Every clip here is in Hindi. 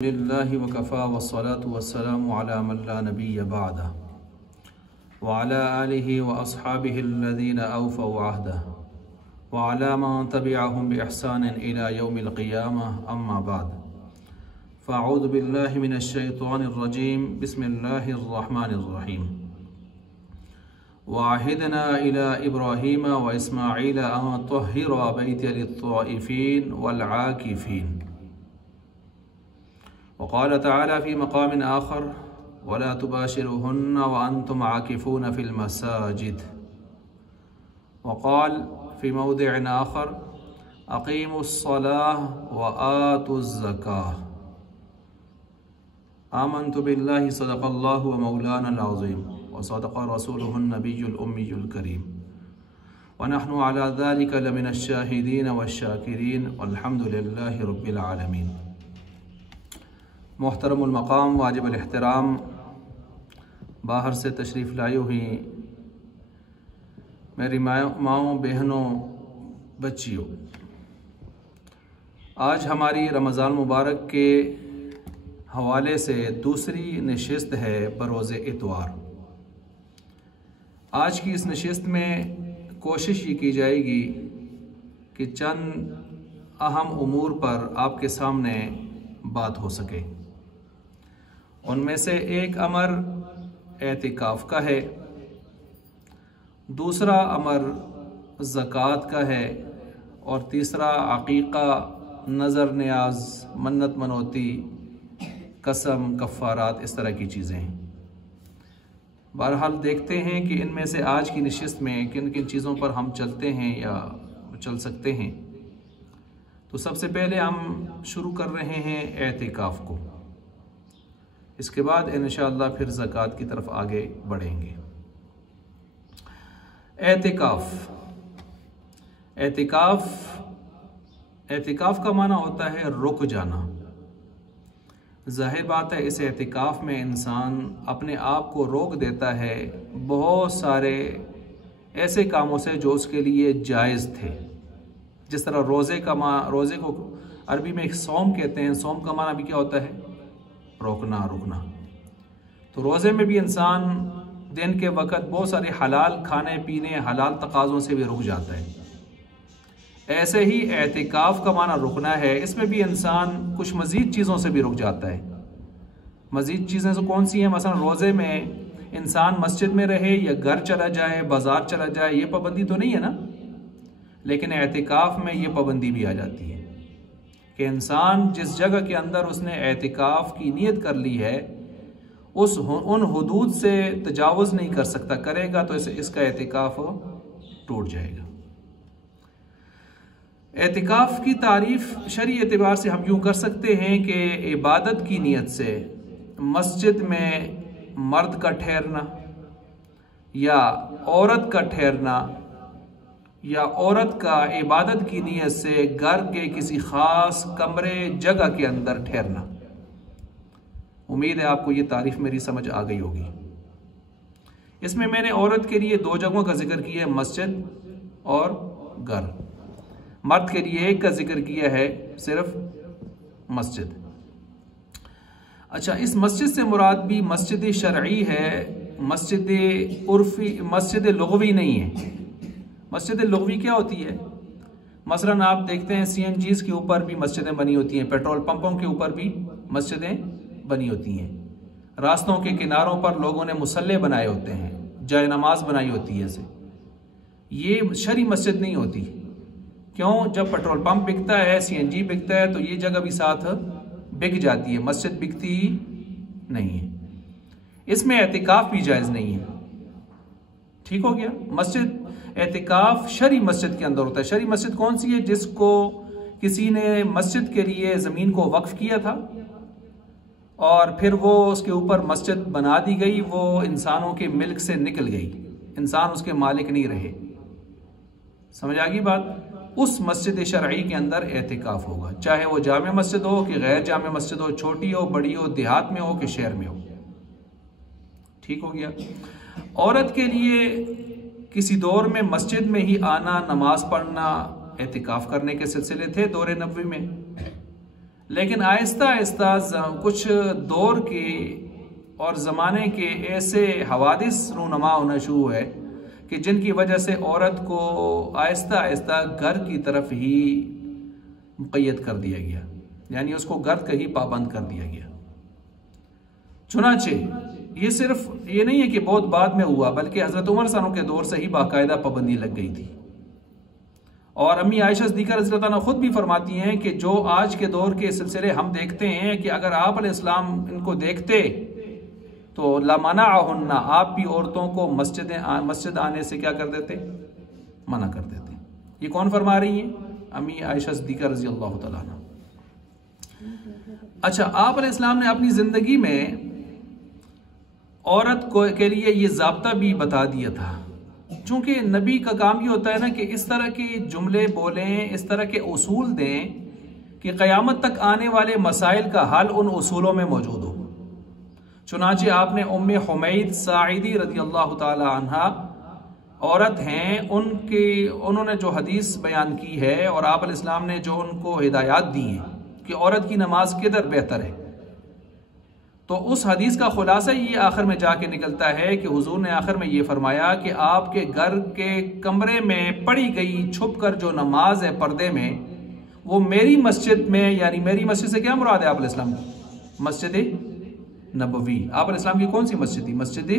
लिल्लाहि वकफ़ा वस्सलातु वस्सलामु अला मन ला नबिय्य बअदह व अला आलिहि व अस्हाबिहि अल्लज़ीना औफ़ौ अहदह व अला मन तबिअहुम बिइहसान इला यौमिल क़ियामह अम्मा बाद फ़अऊज़ु बिल्लाहि मिनश शैतानिर रजीम बिस्मिल्लाहिर रहमानिर रहीम वअहिदना इला इब्राहीम व इस्माईल अन तुह्हिरा बैतिय लित्ताइफ़ीन वल आकिफ़ीन वक़ाल तआला फ़ी मक़ामिन आख़र वला तुबाशिरुहुन्ना व अंतुम आकिफ़ून फ़िल मसाजिद वक़ाल फ़ी मौदिअन आख़र अक़ीमुस्सलाह व आतुज़्ज़काह आमन्तु बिल्लाहि सदक़ल्लाहु व मौलानल अज़ीम व सदक़ रसूलुहुन नबियुल उम्मियुल करीम व नहनु अला ज़ालिका लमिनश शाहिदीन वश्शाकिरीन वल्हम्दुलिल्लाहि रब्बिल आलमीन। मोहतरमुल मक़ाम वाजिबुल एहतराम बाहर से तशरीफ़ लाई हुई मेरी माओं, बहनों, बच्चियों, आज हमारी रमज़ान मुबारक के हवाले से दूसरी नशिस्त है बरोज़ इतवार। आज की इस नशिस्त में कोशिश ये की जाएगी कि चंद अहम उमूर पर आपके सामने बात हो सके। उनमें से एक अमर एतिकाफ़ का है, दूसरा अमर ज़कात का है और तीसरा अक़ीक़ा, नज़र न्याज, मन्नत मनोती, कसम, कफ़ारात, इस तरह की चीज़ें हैं। बहरहाल देखते हैं कि इनमें से आज की नशिस्त में किन किन चीज़ों पर हम चलते हैं या चल सकते हैं। तो सबसे पहले हम शुरू कर रहे हैं एतिकाफ़ को, इसके बाद इंशाअल्लाह फिर ज़कात की तरफ आगे बढ़ेंगे। एतिकाफ़ का माना होता है रुक जाना। ज़ाहिर बात है, इस एतिकाफ़ में इंसान अपने आप को रोक देता है बहुत सारे ऐसे कामों से जो उसके लिए जायज़ थे। जिस तरह रोज़े को अरबी में एक सौम कहते हैं। सौम का माना भी क्या होता है? रोकना, रुकना। तो रोज़े में भी इंसान दिन के वक़्त बहुत सारे हलाल खाने पीने, हलाल तकाज़ों से भी रुक जाता है। ऐसे ही एतिकाफ़ का माना रुकना है। इसमें भी इंसान कुछ मज़ीद चीज़ों से भी रुक जाता है। मज़ीद चीज़ें तो कौन सी हैं? मसलन रोज़े में इंसान मस्जिद में रहे या घर चला जाए, बाज़ार चला जाए, ये पाबंदी तो नहीं है ना। लेकिन एतिकाफ़ में ये पाबंदी भी आ जाती है कि इंसान जिस जगह के अंदर उसने एतिकाफ़ की नीयत कर ली है उन हुदूद से तजावुज़ नहीं कर सकता। करेगा तो इसका एतिकाफ़ टूट जाएगा। एतिकाफ़ की तारीफ़ शरई एतबार से हम यूँ कर सकते हैं कि इबादत की नीयत से मस्जिद में मर्द का ठहरना या औरत का ठहरना या औरत का इबादत की नीयत से घर के किसी ख़ास कमरे, जगह के अंदर ठहरना। उम्मीद है आपको ये तारीफ़ मेरी समझ आ गई होगी। इसमें मैंने औरत के लिए दो जगहों का जिक्र किया है, मस्जिद और घर। मर्द के लिए एक का जिक्र किया है, सिर्फ मस्जिद। अच्छा, इस मस्जिद से मुराद भी मस्जिद शरई है, मस्जिद उर्फ़ी, मस्जिद लुग़वी नहीं है। मस्जिद लुग़वी क्या होती है? मसलन आप देखते हैं CNGs के ऊपर भी मस्जिदें बनी होती हैं, पेट्रोल पंपों के ऊपर भी मस्जिदें बनी होती हैं, रास्तों के किनारों पर लोगों ने मुसल्ले बनाए होते हैं, जाए नमाज बनाई होती है। ऐसे ये शरई मस्जिद नहीं होती। क्यों? जब पेट्रोल पंप बिकता है, CNG बिकता है, तो ये जगह भी साथ बिक जाती है, मस्जिद बिकती नहीं है। इसमें एतिकाफ़ भी जायज़ नहीं है। ठीक हो गया? मस्जिद एतिकाफ़ शरई मस्जिद के अंदर होता है। शरई मस्जिद कौन सी है? जिसको किसी ने मस्जिद के लिए ज़मीन को वक्फ किया था और फिर वो उसके ऊपर मस्जिद बना दी गई, वो इंसानों के मिल्क से निकल गई, इंसान उसके मालिक नहीं रहे। समझ आ गई बात? उस मस्जिद शरई के अंदर एतिकाफ़ होगा, चाहे वो जामे मस्जिद हो कि गैर जामे मस्जिद हो, छोटी हो, बड़ी हो, देहात में हो कि शहर में हो। ठीक हो गया? औरत के लिए किसी दौर में मस्जिद में ही आना, नमाज पढ़ना, एतिकाफ़ करने के सिलसिले थे दौर नबवी में। लेकिन आहिस्ता आहिस्ता कुछ दौर के और ज़माने के ऐसे हवादिस रूनमा होना शुरू है कि जिनकी वजह से औरत को आहिस्ता आहिस्ता घर की तरफ ही मुक़य्यद कर दिया गया, यानी उसको घर का ही पाबंद कर दिया गया। चुनाचे ये सिर्फ ये नहीं है कि बहुत बाद में हुआ, बल्कि हज़रत उमर सानों के दौर से ही बाकायदा पाबंदी लग गई थी। और अम्मी आयशा सिद्दीक़ा रज़ियल्लाहु अन्हा खुद भी फरमाती हैं कि जो आज के दौर के सिलसिले हम देखते हैं कि अगर आप अलैहिस्सलाम इनको देखते तो लमनाअहुन्ना, आप भी औरतों को मस्जिद आने से क्या कर देते, मना कर देते। ये कौन फरमा रही हैं? अम्मी आयशा सिद्दीक़ा रज़ियल्लाहु तआला अन्हा। अच्छा, आप अलैहिस्सलाम ने अपनी ज़िंदगी में औरत को के लिए ये ज़ाब्ता भी बता दिया था, चूँकि नबी का काम ये होता है ना कि इस तरह के जुमले बोलें, इस तरह के उसूल दें कि क़यामत तक आने वाले मसाइल का हल उन उसूलों में मौजूद हो। चुनांचे आपने उम्मे हुमैद साइदी रज़ियल्लाहु ताला अन्हा औरत हैं, उन्होंने जो हदीस बयान की है और आप अलैहिस्सलाम ने जो उनको हिदायत दी है कि औरत की नमाज किधर बेहतर है, तो उस हदीस का खुलासा ये आखिर में जाके निकलता है कि हुजूर ने आखिर में ये फरमाया कि आपके घर के कमरे में पढ़ी गई छुप कर जो नमाज है पर्दे में, वो मेरी मस्जिद में, यानी मेरी मस्जिद से क्या मुराद है आप अलैहिस्सलाम की? मस्जिद नबवी। आप अलैहिस्सलाम की कौन सी मस्जिद थी? मस्जिद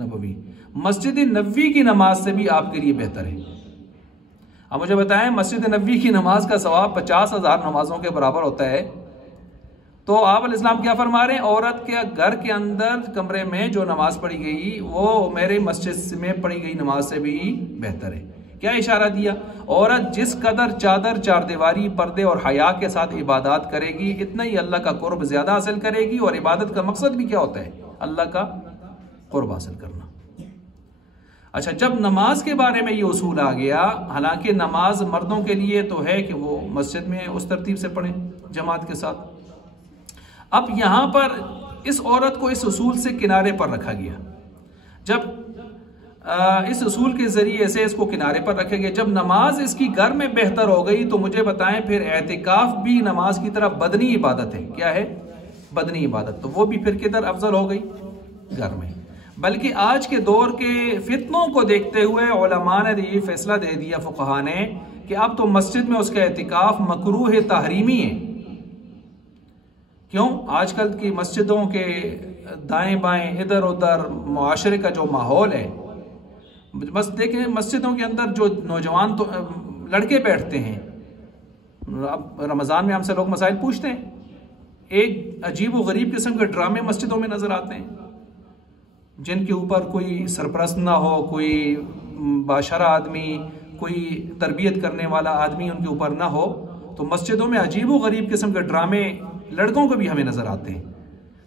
नबवी। मस्जिद नबवी की नमाज से भी आपके लिए बेहतर है। अब मुझे बताएं, मस्जिद नबवी की नमाज का सवाब 50,000 नमाजों के बराबर होता है। तो आप अलैहिस्सलाम क्या फरमा रहे हैं? औरत के घर के अंदर कमरे में जो नमाज पढ़ी गई वो मेरे मस्जिद में पढ़ी गई नमाज से भी बेहतर है। क्या इशारा दिया? औरत जिस कदर चादर, चारदीवारी, पर्दे और हया के साथ इबादत करेगी, इतना ही अल्लाह का कुर्ब ज्यादा हासिल करेगी। और इबादत का मकसद भी क्या होता है? अल्लाह का कुर्ब हासिल करना। अच्छा, जब नमाज के बारे में ये उसूल आ गया, हालांकि नमाज मर्दों के लिए तो है कि वो मस्जिद में उस तरतीब से पढ़ें जमात के साथ। अब यहां पर इस औरत को इस उसूल से किनारे पर रखा गया। जब इस उसूल के जरिए से इसको किनारे पर रखे गए, जब नमाज इसकी घर में बेहतर हो गई, तो मुझे बताएं फिर एतिकाफ भी नमाज की तरह बदनी इबादत है। क्या है? बदनी इबादत। तो वो भी फिर किधर अफजल हो गई? घर में। बल्कि आज के दौर के फितनों को देखते हुए उलमा ने ये फैसला दे दिया, फुक़हा ने, कि अब तो मस्जिद में उसका एतिकाफ मकरूह तहरीमी है। क्यों? आजकल की मस्जिदों के दाएं बाएं, इधर उधर मुआशरे का जो माहौल है, बस देखें मस्जिदों के अंदर जो नौजवान तो लड़के बैठते हैं, अब रमज़ान में हमसे लोग मसाइल पूछते हैं, एक अजीब व गरीब किस्म के ड्रामे मस्जिदों में नज़र आते हैं, जिनके ऊपर कोई सरपरस्त ना हो, कोई बाशरा आदमी, कोई तरबियत करने वाला आदमी उनके ऊपर ना हो। तो मस्जिदों में अजीब व गरीब किस्म के ड्रामे लड़कों को भी हमें नज़र आते हैं।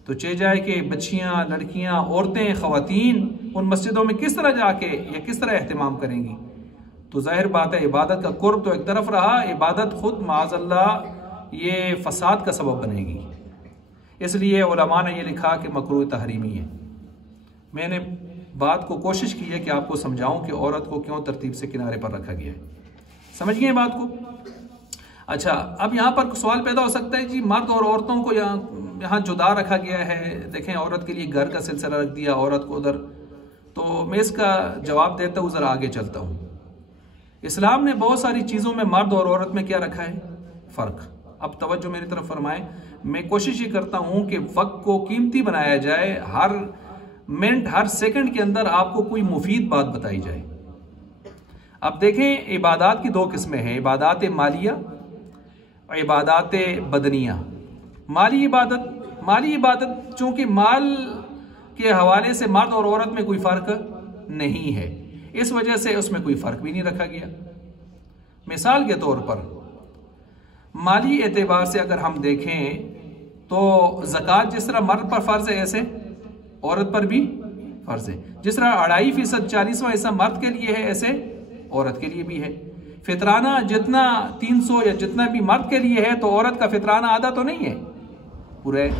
तो चे जाए कि बच्चियां, लड़कियां, औरतें, ख़वातीन उन मस्जिदों में किस तरह जाके या किस तरह एहतमाम करेंगी? तो जाहिर बात है इबादत का कुर्ब तो एक तरफ रहा, इबादत खुद माज़अल्लाह ये फसाद का सबब बनेगी। इसलिए उलमा ने ये लिखा कि मकरूह तहरीमी है। मैंने बात को कोशिश की है कि आपको समझाऊं कि औरत को क्यों तरतीब से किनारे पर रखा गया है। समझ गए बात को? अच्छा, अब यहाँ पर सवाल पैदा हो सकता है, जी मर्द और औरतों को यहाँ जुदा रखा गया है, देखें औरत के लिए घर का सिलसिला रख दिया, औरत को उधर। तो मैं इसका जवाब देता हूँ, ज़रा आगे चलता हूँ। इस्लाम ने बहुत सारी चीज़ों में मर्द और औरत में क्या रखा है? फ़र्क। अब तवज्जो मेरी तरफ फरमाएं। मैं कोशिश ये करता हूँ कि वक्त को कीमती बनाया जाए, हर मिनट, हर सेकंड के अंदर आपको कोई मुफीद बात बताई जाए। अब देखें, इबादत की दो किस्में हैं, इबादत मालिया और इबादत बदनिया। माली इबादत चूंकि माल के हवाले से मर्द और औरत में कोई फ़र्क नहीं है, इस वजह से उसमें कोई फ़र्क भी नहीं रखा गया। मिसाल के तौर पर माली एतबार से अगर हम देखें तो ज़कात जिस तरह मर्द पर फ़र्ज है, ऐसे औरत पर भी फ़र्ज है। जिस तरह 2.5% 40वां हिस्सा मर्द के लिए है, ऐसे औरत के लिए भी है। फितराना जितना 300 या जितना भी मर्द के लिए है, तो औरत का फितराना आधा तो नहीं है, पूरे।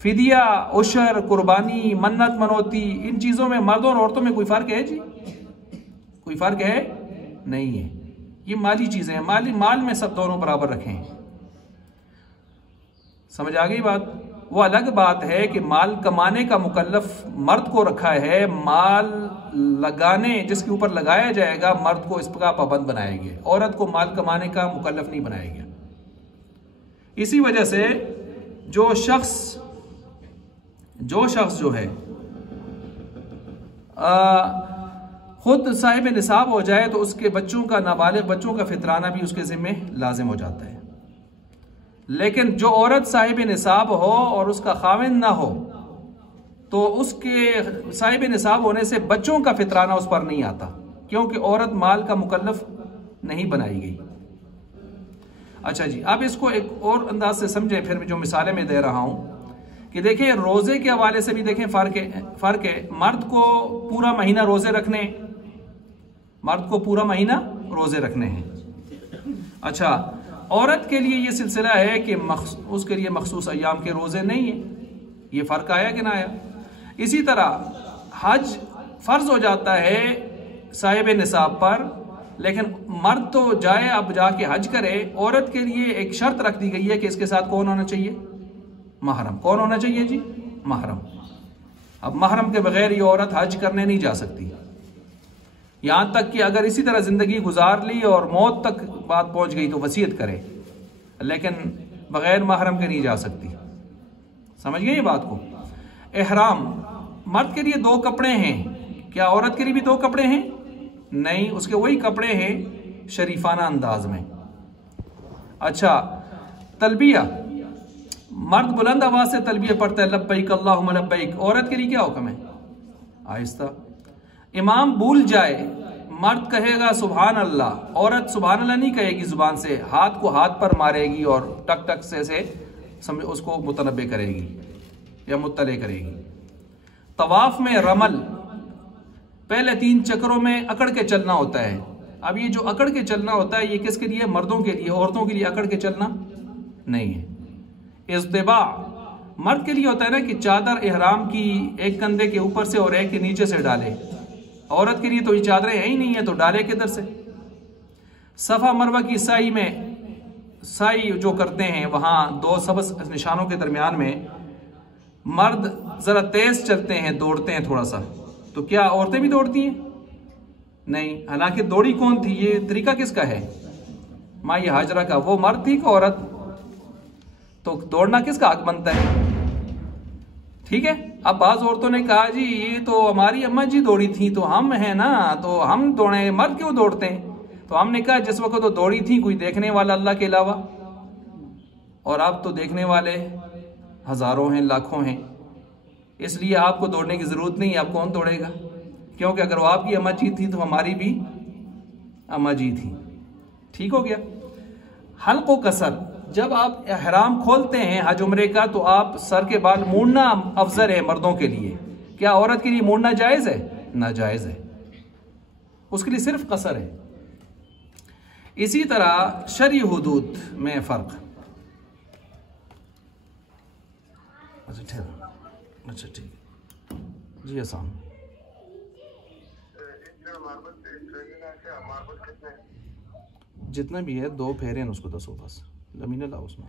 फिदिया, उशर, कुर्बानी, मन्नत मनोती, इन चीज़ों में मर्दों और औरतों में कोई फ़र्क है? जी कोई फ़र्क है? नहीं है। ये माली चीज़ें हैं, माल में सब दोनों बराबर रखें। समझ आ गई बात? वो अलग बात है कि माल कमाने का मुकल्लफ मर्द को रखा है, माल लगाने जिसके ऊपर लगाया जाएगा मर्द को इसका पाबंद बनाया गया, औरत को माल कमाने का मुकल्लफ नहीं बनाया गया। इसी वजह से जो शख्स जो है खुद साहिब निसाब हो जाए तो उसके बच्चों का, नाबालिग बच्चों का फितराना भी उसके ज़िम्मे लाजिम हो जाता है। लेकिन जो औरत साहिब निसाब हो और उसका खाविंद ना हो तो उसके साहिब निसाब होने से बच्चों का फितराना उस पर नहीं आता, क्योंकि औरत माल का मुकल्लफ नहीं बनाई गई। अच्छा जी, अब इसको एक और अंदाज से समझें, फिर जो मिसालें मैं दे रहा हूं कि देखें रोजे के हवाले से भी देखें फर्क है। मर्द को पूरा महीना रोजे रखने, मर्द को पूरा महीना रोजे रखने हैं। अच्छा, औरत के लिए ये सिलसिला है कि उसके लिए मखसूस अय्याम के रोजे नहीं है। ये फर्क आया कि ना आया? इसी तरह हज फर्ज हो जाता है साहिब निसाब पर, लेकिन मर्द तो जाए अब जाके हज करे। औरत के लिए एक शर्त रख दी गई है कि इसके साथ कौन होना चाहिए? महरम। कौन होना चाहिए जी? महरम। अब महरम के बगैर ये औरत हज करने नहीं जा सकती। यहां तक कि अगर इसी तरह जिंदगी गुजार ली और मौत तक बात पहुंच गई तो वसीयत करे, लेकिन बगैर महरम के नहीं जा सकती। समझ गए ये बात को? एहराम मर्द के लिए 2 कपड़े हैं, क्या औरत के लिए भी 2 कपड़े हैं? नहीं, उसके वही कपड़े हैं शरीफाना अंदाज में। अच्छा, तलबिया मर्द बुलंद आवाज से तलबिया पढ़ता है, लब्बैक अल्लाहुम्मा लब्बैक। औरत के लिए क्या हुक्म है? आहिस्ता। इमाम भूल जाए, मर्द कहेगा सुभान अल्लाह, औरत सुभान अल्लाह नहीं कहेगी जुबान से, हाथ को हाथ पर मारेगी और टक टक से समझ उसको मुतनब्बे करेगी या मुत्तले करेगी। तवाफ में रमल पहले 3 चक्रों में अकड़ के चलना होता है। अब ये जो अकड़ के चलना होता है ये किसके लिए? मर्दों के लिए। औरतों के लिए अकड़ के चलना नहीं है। इज़्तिबा मर्द के लिए होता है ना कि चादर एहराम की एक कंधे के ऊपर से और एक के नीचे से डाले। औरत के लिए तो ये चादरें है ही नहीं है, तो डाले किधर से? सफा मरवा की साई में, साई जो करते हैं वहां 2 सबस निशानों के दरमियान में मर्द जरा तेज चलते हैं, दौड़ते हैं थोड़ा सा, तो क्या औरतें भी दौड़ती हैं? नहीं। हालांकि दौड़ी कौन थी? ये तरीका किसका है? माँ ये हाजरा का। वो मर्द थी कि औरत? तो दौड़ना किसका हक बनता है? ठीक है। अब बाज औरतों ने कहा जी ये तो हमारी अम्मा जी दौड़ी थी, तो हम है ना, तो हम दौड़े, मर्द क्यों दौड़ते हैं? तो हमने कहा जिस वक्त तो दौड़ी थी कोई देखने वाला अल्लाह के अलावा, और अब तो देखने वाले हजारों हैं, लाखों हैं, इसलिए आपको दौड़ने की जरूरत नहीं है। आप कौन दौड़ेगा? क्योंकि अगर वो आपकी अम्मा जी थी तो हमारी भी अम्मा जी थी। ठीक हो गया। हल्को कसर, जब आप एहराम खोलते हैं हज उम्रे का तो आप सर के बाल मूड़ना अफजल है मर्दों के लिए। क्या औरत के लिए मूड़ना जायज है? नाजायज है, उसके लिए सिर्फ कसर है। इसी तरह शरई हुदूद में फर्क। अच्छा ठहरो, अच्छा ठीक है जी। आसान जितना भी है 2 फेरे हैं उसको 10 बस लमीना लाओ उसमें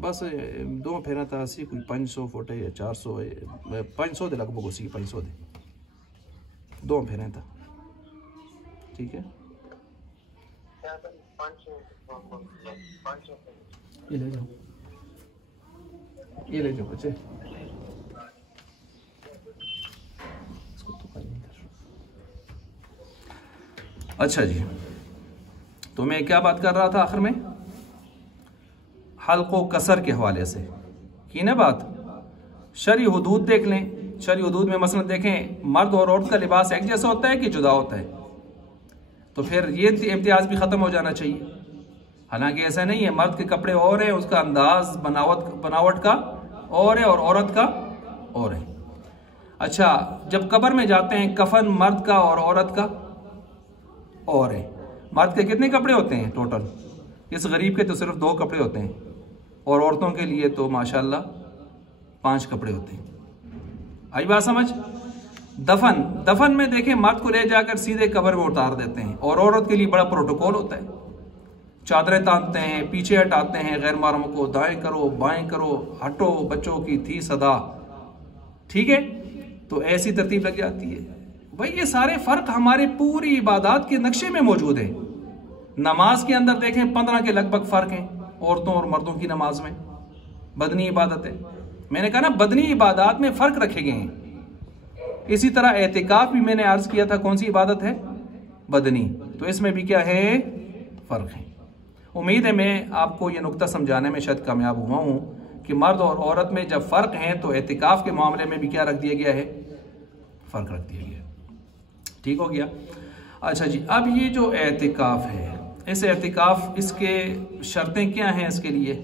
बस 2 फेरा था 80 कोई 500 फुट है या 400 है 500 दे लगभग उसी 500 दे 2 फेरे था। ठीक है, ये ले जाओ, ये ले जाओ बच्चे। अच्छा जी, तो मैं क्या बात कर रहा था आखिर में? हल्को कसर के हवाले से की ना बात। शरई हुदूद देख लें। शरई हुदूद में मसलन देखें मर्द और औरत का लिबास एक जैसा होता है कि जुदा होता है, तो फिर ये इम्तियाज भी ख़त्म हो जाना चाहिए। हालांकि ऐसा नहीं है, मर्द के कपड़े और है, उसका अंदाज बनावट का और है, और औरत का और है। अच्छा, जब कब्र में जाते हैं कफन मर्द का और औरत का और है। मर्द के कितने कपड़े होते हैं टोटल? इस गरीब के तो सिर्फ 2 कपड़े होते हैं, और औरतों के लिए तो माशाल्लाह 5 कपड़े होते हैं। आई बात समझ? दफन में देखें मर्द को ले जाकर सीधे कब्र में उतार देते हैं, और औरत के लिए बड़ा प्रोटोकॉल होता है। चादरें तानते हैं, पीछे हटाते हैं गैर महरम को, दाएं करो बाएं करो, हटो, बच्चों की थी सदा, ठीक है, तो ऐसी तरतीब लग जाती है। भाई ये सारे फर्क हमारे पूरी इबादत के नक्शे में मौजूद है। नमाज के अंदर देखें 15 के लगभग फर्क हैं औरतों और मर्दों की नमाज में, बदनी इबादत है। मैंने कहा ना बदनी इबादत में फर्क रखे गए हैं। इसी तरह एतिकाफ भी मैंने अर्ज किया था कौन सी इबादत है, बदनी, तो इसमें भी क्या है, फर्क है। उम्मीद है मैं आपको ये नुक्ता समझाने में शायद कामयाब हुआ हूँ कि मर्द और औरत में जब फर्क है तो एतिकाफ के मामले में भी क्या रख दिया गया है, फर्क रख दिया गया। ठीक हो गया। अच्छा जी, अब ये जो एतिकाफ है, इस एतिकाफ इसके शर्तें क्या हैं इसके लिए?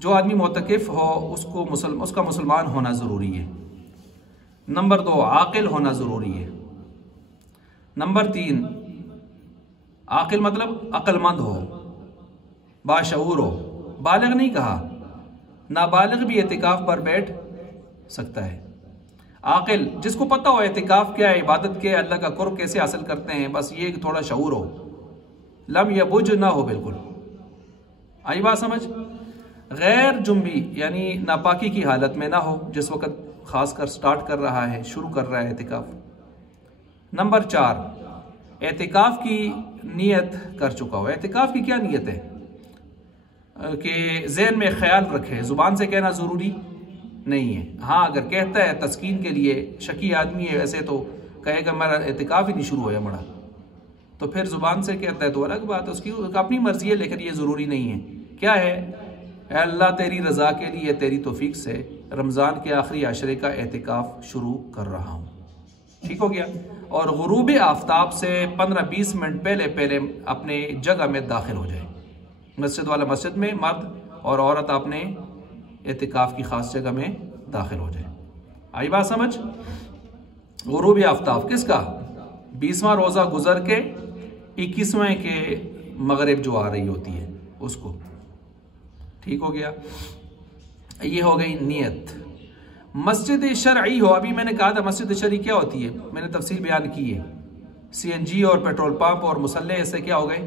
जो आदमी मोतकिफ हो उसका मुसलमान होना ज़रूरी है। नंबर 2, आकिल होना ज़रूरी है। नंबर 3, आकिल मतलब अक्लमंद हो, बाशऊर हो, बालिग नहीं कहा, नाबालिग भी एतिकाफ पर बैठ सकता है। आकिल जिसको पता हो एतिकाफ क्या है, इबादत के, अल्लाह का कुर्ब कैसे हासिल करते हैं, बस ये थोड़ा शऊर हो, लम यबुज ना हो, बिल्कुल आई बात समझ। गैर जुम्बी यानी नापाकी की हालत में ना हो जिस वक्त खासकर स्टार्ट कर रहा है, शुरू कर रहा है एतिकाफ। नंबर 4, एतिकाफ की नियत कर चुका हो। एतिकाफ की क्या नियत है कि ज़हन में ख्याल रखे, ज़ुबान से कहना ज़रूरी नहीं है। हाँ, अगर कहता है तस्कीन के लिए, शकी आदमी है वैसे तो कहेगा मेरा एतिकाफ ही नहीं शुरू होया मड़ा, तो फिर ज़ुबान से कहता है तो अलग बात है, उसकी अपनी मर्जी है, लेकिन ये ज़रूरी नहीं है। क्या है, अल्लाह तेरी रज़ा के लिए तेरी तौफीक से रमज़ान के आखिरी आशरे का एतिकाफ शुरू कर रहा हूँ। ठीक हो गया। और गुरूब आफ्ताब से 15-20 मिनट पहले पहले अपने जगह में दाखिल हो जाए। मस्जिद वाला मस्जिद में, मर्द और औरत अपने एतिकाफ की खास जगह में दाखिल हो जाए। आई बात समझ। गुरूब आफ्ताब किसका? 20वां रोज़ा गुजर के 21वें के मगरिब जो आ रही होती है उसको। ठीक हो गया। ये हो गई नियत। मस्जिद शरई हो, अभी मैंने कहा था मस्जिद शरई क्या होती है, मैंने तफसील बयान की है। CNG और पेट्रोल पंप और मुसल्ले ऐसे क्या हो गए,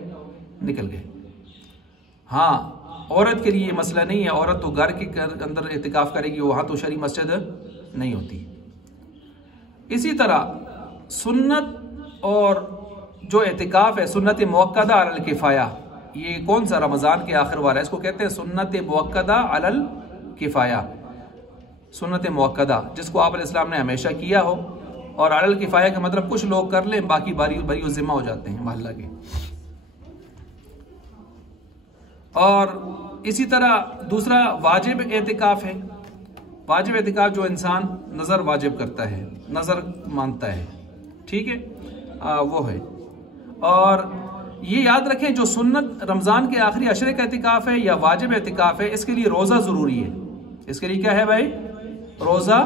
निकल गए। हाँ, औरत के लिए ये मसला नहीं है, औरत तो घर के अंदर एतिकाफ करेगी, वहाँ तो शरई मस्जिद नहीं होती। इसी तरह सुन्नत और जो एतिकाफ है सुन्नत मुअक्कदा अलल किफ़ाया, ये कौन सा रमज़ान के आखिर वाला है, इसको कहते हैं सुन्नत मुअक्कदा अलल किफ़ाया। सुन्नत मुअक्कदा जिसको आप अलैहिस्सलाम ने हमेशा किया हो, और अलल किफ़ाया का मतलब कुछ लोग कर लें, बाकी बारी ज़िम्मा हो जाते हैं मोहल्ला के। और इसी तरह दूसरा वाजिब एतिकाफ है। वाजिब एतिकाफ जो इंसान नज़र वाजिब करता है, नज़र मानता है, ठीक है, वो है। और ये याद रखें जो सुन्नत रमज़ान के आखिरी अशरे का एतिकाफ है या वाजिब एतिकाफ है, इसके लिए रोज़ा ज़रूरी है। इसके लिए क्या है भाई, रोज़ा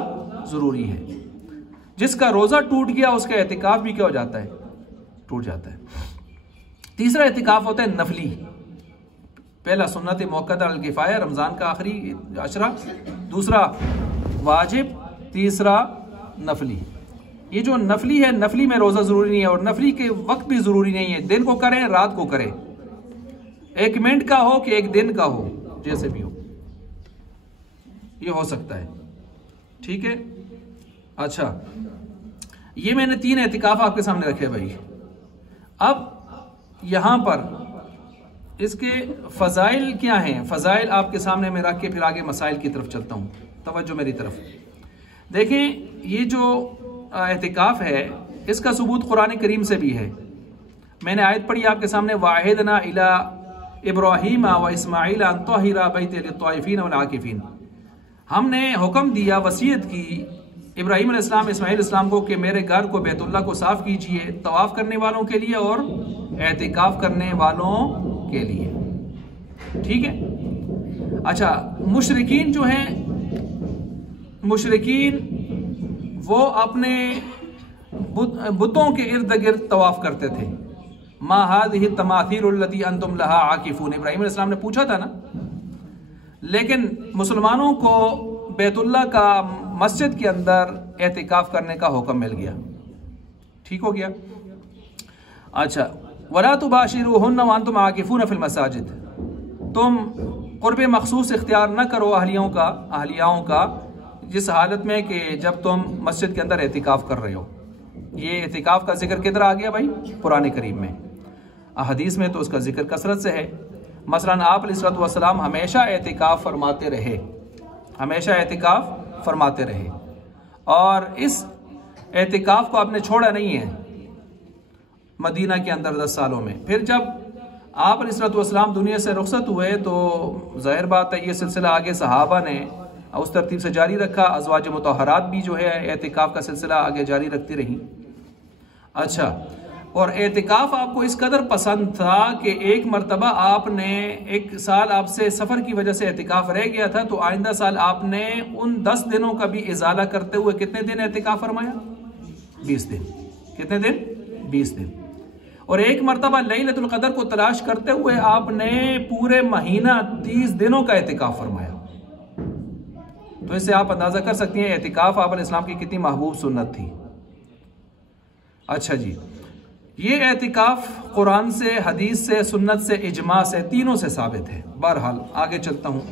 ज़रूरी है। जिसका रोज़ा टूट गया उसका एतिकाफ भी क्या हो जाता है, टूट जाता है। तीसरा एतिकाफ होता है नफली। पहला सुन्नत मुअक्कदा अल किफ़ाया रमज़ान का आखिरी अशरा, दूसरा वाजिब, तीसरा नफली। ये जो नफली है, नफली में रोज़ा ज़रूरी नहीं है और नफली के वक्त भी ज़रूरी नहीं है, दिन को करें रात को करें, 1 मिनट का हो कि 1 दिन का हो, जैसे भी हो ये हो सकता है। ठीक है। अच्छा, ये मैंने 3 एतिकाफ आपके सामने रखे भाई। अब यहां पर इसके फ़ज़ाइल क्या हैं, फ़ज़ाइल आपके सामने मैं रख के फिर आगे मसाइल की तरफ चलता हूं। तवज्जो मेरी तरफ देखें। ये जो एतिकाफ है इसका सबूत कुरान करीम से भी है। मैंने आयत पढ़ी आपके सामने, वाहिदना इला इब्राहीम व इस्माईल अन तहिरा बैती लित्वाइफीन वल आकिफीन। हमने हुक्म दिया, वसीयत की इब्राहीम अलैहिस्सलाम, इस्माईल अलैहिस्सलाम को कि मेरे घर को, बैतुल्लाह को साफ कीजिए तवाफ करने वालों के लिए और एतिकाफ करने वालों के लिए। ठीक है। अच्छा, मुशरिकीन जो हैं, मुशरिकीन वो अपने बुतों के इर्द गिर्द तवाफ करते थे। मा हाज़िही तमाथीलुल्लती अंतुम लहा आकिफून, इब्राहीम अलैहिस्सलाम ने पूछा था ना। लेकिन मुसलमानों को बैतुल्लाह का मस्जिद के अंदर एतिकाफ करने का हुक्म मिल गया। ठीक हो गया। अच्छा, वला तुबाशिरूहुन्ना व अंतुम आकिफून फिल मसाजिद, तुम क़ुर्ब मखसूस इख्तियार न करो अहलियाओं का जिस हालत में कि जब तुम मस्जिद के अंदर एतिकाफ़ कर रहे हो। ये एतिकाफ़ का जिक्र किधर आ गया भाई? कुरान करीम में। हदीस में तो उसका जिक्र कसरत से है। मसलन आप अलैहिस्सलातु वस्सलाम हमेशा एतिकाफ़ फरमाते रहे, हमेशा एतिकाफ़ फरमाते रहे, और इस एतिकाफ़ को आपने छोड़ा नहीं है मदीना के अंदर 10 सालों में। फिर जब आप अलैहिस्सलातु वस्सलाम दुनिया से रुखसत हुए तो ज़ाहिर बात है ये सिलसिला आगे सहाबा ने उस तरतीब से जारी रखा। अज़वाज मुतहरात भी जो है एतिकाफ़ का सिलसिला आगे जारी रखती रही। अच्छा, और एतिकाफ़ आपको इस कदर पसंद था कि एक मरतबा आपने, एक साल आपसे सफ़र की वजह से एतिकाफ़ रह गया था, तो आइंदा साल आपने उन 10 दिनों का भी इजाला करते हुए कितने दिन एतिकाफ़ फरमाया? 20 दिन। कितने दिन? 20 दिन। और एक मरतबा लैलतुल क़द्र को तलाश करते हुए आपने पूरे महीना 30 दिनों का एतिकाफ़ फरमाया। तो इससे आप अंदाज़ा कर सकती हैं एतिकाफ़ आप अलैहिस्सलाम की कितनी महबूब सुन्नत थी। अच्छा जी, ये एतिकाफ़ कुरान से, हदीस से, सुन्नत से, इजमा से, तीनों से साबित है। बहरहाल आगे चलता हूँ।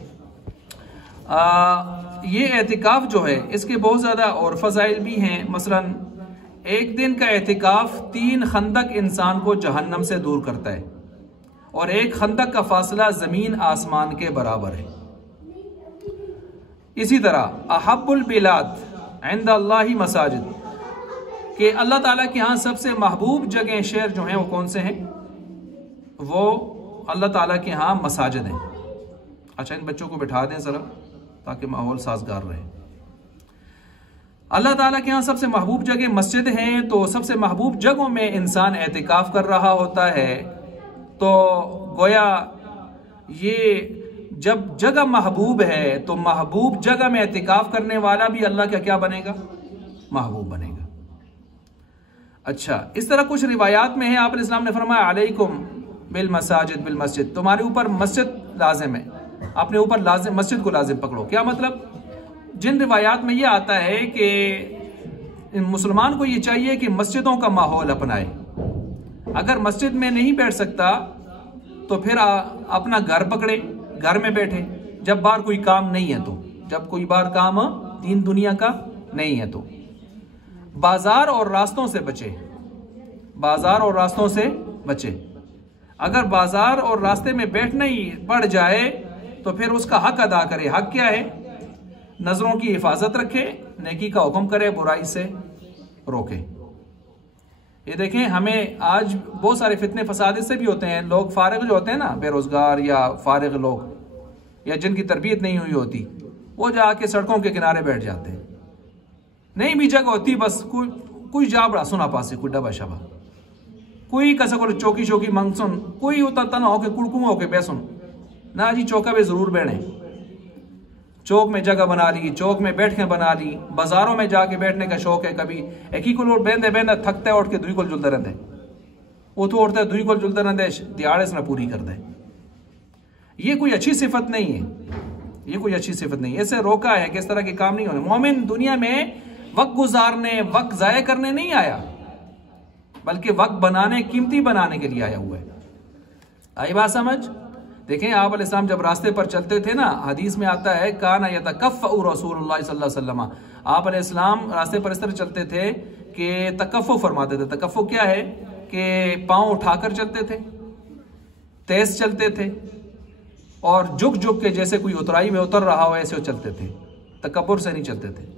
ये एतिकाफ़ जो है इसके बहुत ज़्यादा और फ़ज़ाइल भी हैं। मसलन एक दिन का एतिकाफ़ 3 खंदक इंसान को जहन्नम से दूर करता है, और एक खंदक का फासला ज़मीन आसमान के बराबर है। इसी तरह अहब्बुल बिलाद इंदल्लाहि मसाजिद, कि अल्लाह ताला के यहाँ सबसे महबूब जगह, शहर जो हैं वो कौन से हैं? वो अल्लाह ताला के यहाँ मसाजिद हैं। अच्छा, इन बच्चों को बिठा दें ज़रा ताकि माहौल साजगार रहे। अल्लाह ताला के यहाँ सबसे महबूब जगह मस्जिद हैं, तो सबसे महबूब जगहों में इंसान एतिकाफ़ कर रहा होता है। तो गोया ये जब जगह महबूब है तो महबूब जगह में एतिकाफ़ करने वाला भी अल्लाह का क्या बनेगा? महबूब बनेगा। अच्छा, इस तरह कुछ रिवायात में है आप इस्लाम ने फरमाया अलैकुम बिल मसाजिद बिल मस्जिद, तुम्हारे ऊपर मस्जिद लाजिम है, अपने ऊपर लाजिम मस्जिद को लाजिम पकड़ो। क्या मतलब? जिन रिवायात में ये आता है कि मुसलमान को ये चाहिए कि मस्जिदों का माहौल अपनाए। अगर मस्जिद में नहीं बैठ सकता तो फिर अपना घर पकड़े, घर में बैठे, जब बाहर कोई काम नहीं है तो, जब कोई बाहर काम दीन दुनिया का नहीं है तो। बाजार और रास्तों से बचे, बाजार और रास्तों से बचे। अगर बाजार और रास्ते में बैठना ही पड़ जाए तो फिर उसका हक अदा करे। हक क्या है? नजरों की हिफाजत रखे, नेकी का हुक्म करे, बुराई से रोके। ये देखें, हमें आज बहुत सारे फितने फसाद इससे भी होते हैं। लोग फारिग जो होते हैं ना, बेरोजगार या फारिग लोग, या जिनकी तरबियत नहीं हुई होती, वो जाके सड़कों के किनारे बैठ जाते हैं। नहीं भी जगह होती, बस कोई जा बड़ा सुना पासे, कोई डबा शबा, कोई कसा को चौकी चौकी मंग सुन, कोई उतना तना होके कुड़कुआ होके बैसुन ना जी, चौका पे जरूर बैठे। चौक में जगह बना ली, चौक में बैठकें बना ली, बाजारों में जाके बैठने का शौक है। कभी एक ही को बेंदे बेंदे थकते उठ के दुई को जुलते रहते, वो तो उठते दुई को जुलते रहते, दिहाड़े से ना पूरी कर दे। ये कोई अच्छी सिफत नहीं है, ये कोई अच्छी सिफत नहीं है। इससे रोका है कि इस तरह के काम नहीं होने। मोमिन दुनिया में वक्त गुजारने, वक्त जाया करने नहीं आया, बल्कि वक्त बनाने, कीमती बनाने के लिए आया हुआ है। आई बात समझ? देखें, आप अलैहिस्सलाम जब रास्ते पर चलते थे ना, हदीस में आता है काना यतकफ़्फ़उ रसूलुल्लाह सल्लल्लाहु अलैहि वसल्लम, आप अलैहिस्सलाम रास्ते पर इस तरह चलते थे कि तकफ़्फ़ु फरमाते थे। तकफ़्फ़ु क्या है? कि पाँव उठाकर चलते थे, तेज चलते थे, और झुक झुक के जैसे कोई उतराई में उतर रहा हो ऐसे चलते थे। तकब्बुर से नहीं चलते थे।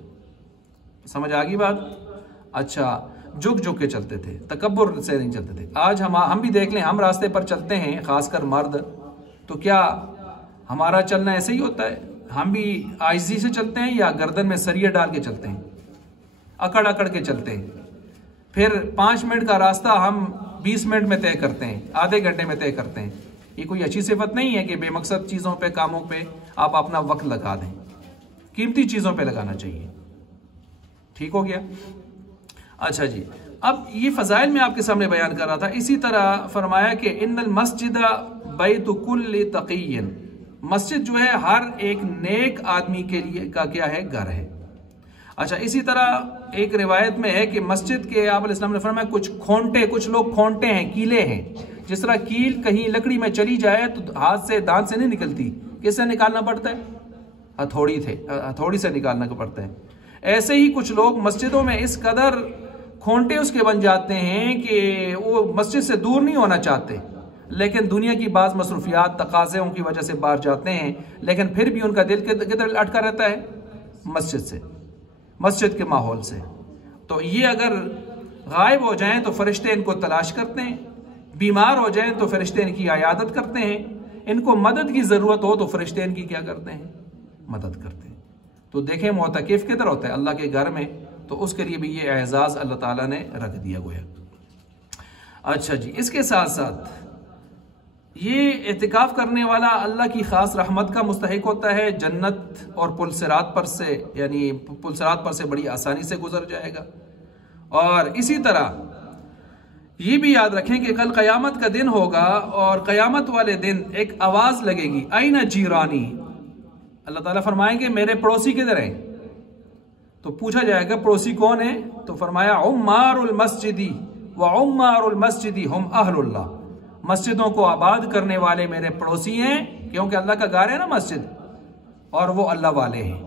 समझ आ गई बात? अच्छा, झुक झुक के चलते थे, तकब्बुर से नहीं चलते थे। आज हम भी देख लें, हम रास्ते पर चलते हैं, खासकर मर्द, तो क्या हमारा चलना ऐसे ही होता है? हम भी आइजी से चलते हैं या गर्दन में सरिया डाल के चलते हैं, अकड़ अकड़ के चलते हैं? फिर 5 मिनट का रास्ता हम 20 मिनट में तय करते हैं, आधे घंटे में तय करते हैं। ये कोई अच्छी सिफत नहीं है कि बेमकसद चीज़ों पे, कामों पे आप अपना वक्त लगा दें। कीमती चीज़ों पे लगाना चाहिए। ठीक हो गया? अच्छा जी, अब ये फ़ज़ाइल में आपके सामने बयान कर रहा था। इसी तरह फरमाया कि इन्नल मस्जिद बैतु कुल्लि तक़िय्यिन, मस्जिद जो है हर एक नेक आदमी के लिए का क्या है? घर है। अच्छा, इसी तरह एक रिवायत में है कि मस्जिद के आप अलैहिस्सलाम ने फरमाया कुछ लोग खोंटे हैं, कीले हैं। जिस तरह कील कहीं लकड़ी में चली जाए तो हाथ से, दांत से नहीं निकलती, किससे निकालना पड़ता है? हथौड़ी से निकालना पड़ता है। ऐसे ही कुछ लोग मस्जिदों में इस कदर खोंटे उसके बन जाते हैं कि वो मस्जिद से दूर नहीं होना चाहते, लेकिन दुनिया की बाज़ मसरूफियात तकाज़ों की वजह से बाहर जाते हैं, लेकिन फिर भी उनका दिल किधर अटका रहता है? मस्जिद से, मस्जिद के माहौल से। तो ये अगर गायब हो जाएं तो फरिश्ते इनको तलाश करते हैं, बीमार हो जाएं तो फरिश्ते इनकी आयादत करते हैं, इनको मदद की ज़रूरत हो तो फरिश्ते इनकी क्या करते हैं? मदद करते हैं। तो देखें मोतकिफ किधर होता है? अल्लाह के घर में। तो उसके लिए भी ये एजाज़ अल्लाह ताला ने रख दिया गोया। अच्छा जी, इसके साथ साथ ये एतिकाफ करने वाला अल्लाह की ख़ास रहमत का मुस्तहिक होता है। जन्नत और पुलसिरात पर से, यानी पुलसिरात पर से बड़ी आसानी से गुजर जाएगा। और इसी तरह ये भी याद रखें कि कल क़यामत का दिन होगा और क़यामत वाले दिन एक आवाज़ लगेगी, आईना जीरानी। अल्लाह ताला फरमाएंगे मेरे पड़ोसी किधर हैं? तो पूछा जाएगा पड़ोसी कौन है? तो फरमाया उम्मारुल मस्जिदी व उम्मारुल मस्जिदी हुम अहलुल्लाह। मस्जिदों को आबाद करने वाले मेरे पड़ोसी हैं, क्योंकि अल्लाह का घर है ना मस्जिद, और वो अल्लाह वाले हैं।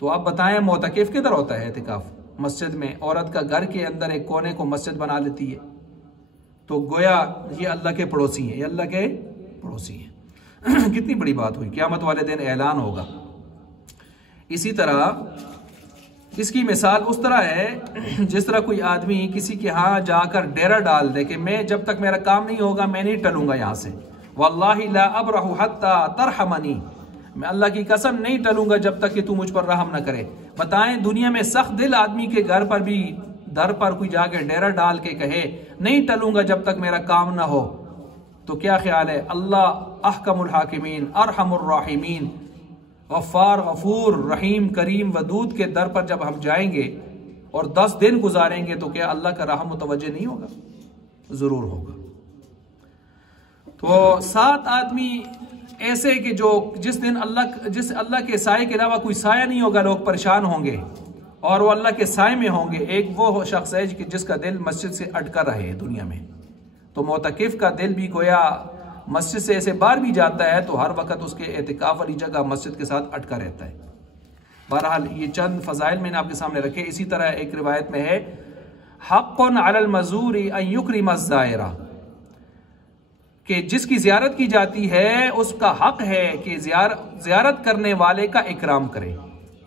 तो आप बताएं मोतकिफ किधर होता है एतिकाफ? मस्जिद में। औरत का घर के अंदर एक कोने को मस्जिद बना लेती है, तो गोया ये अल्लाह के पड़ोसी हैं, ये अल्लाह के पड़ोसी हैं। कितनी बड़ी बात हुई। क़यामत वाले दिन ऐलान होगा। इसी तरह इसकी मिसाल उस तरह है जिस तरह कोई आदमी किसी के यहाँ जाकर डेरा डाल दे कि मैं जब तक मेरा काम नहीं होगा मैं नहीं टलूंगा यहाँ से, वल्लाहि ला अबरहु हत्ता तरहमनी, मैं अल्लाह की कसम नहीं टलूंगा जब तक कि तू मुझ पर रहम न करे। बताएं दुनिया में सख्त दिल आदमी के घर पर भी, दर पर कोई जाके डेरा डाल के कहे नहीं टलूंगा जब तक मेरा काम ना हो, तो क्या ख्याल है? अल्लाह अहकमुल हाकिमीन अरहमुर राहिमीन गफ्फार गफूर रहीम करीम वदूद के दर पर जब हम जाएंगे और 10 दिन गुजारेंगे तो क्या अल्लाह का रहम मुतवज्जे नहीं होगा? जरूर होगा। तो 7 आदमी ऐसे कि जो जिस अल्लाह के साए के अलावा कोई साया नहीं होगा, लोग परेशान होंगे और वो अल्लाह के साए में होंगे। एक वो शख्स है कि जिसका दिल मस्जिद से अटका रहे दुनिया में। तो मोतकिफ का दिल भी गोया मस्जिद से ऐसे बाहर भी जाता है तो हर वक्त उसके एतिकाफ वाली जगह मस्जिद के साथ अटका रहता है। बहरहाल ये चंद फ़ज़ाइल मैंने आपके सामने रखे। इसी तरह एक रिवायत में है हक़्क़ुन अलल मज़ूरी अन युक्रिम अज़्ज़ाइरा, कि जिसकी ज़ियारत की जाती है उसका हक है कि ज़ियारत करने वाले का इकराम करे।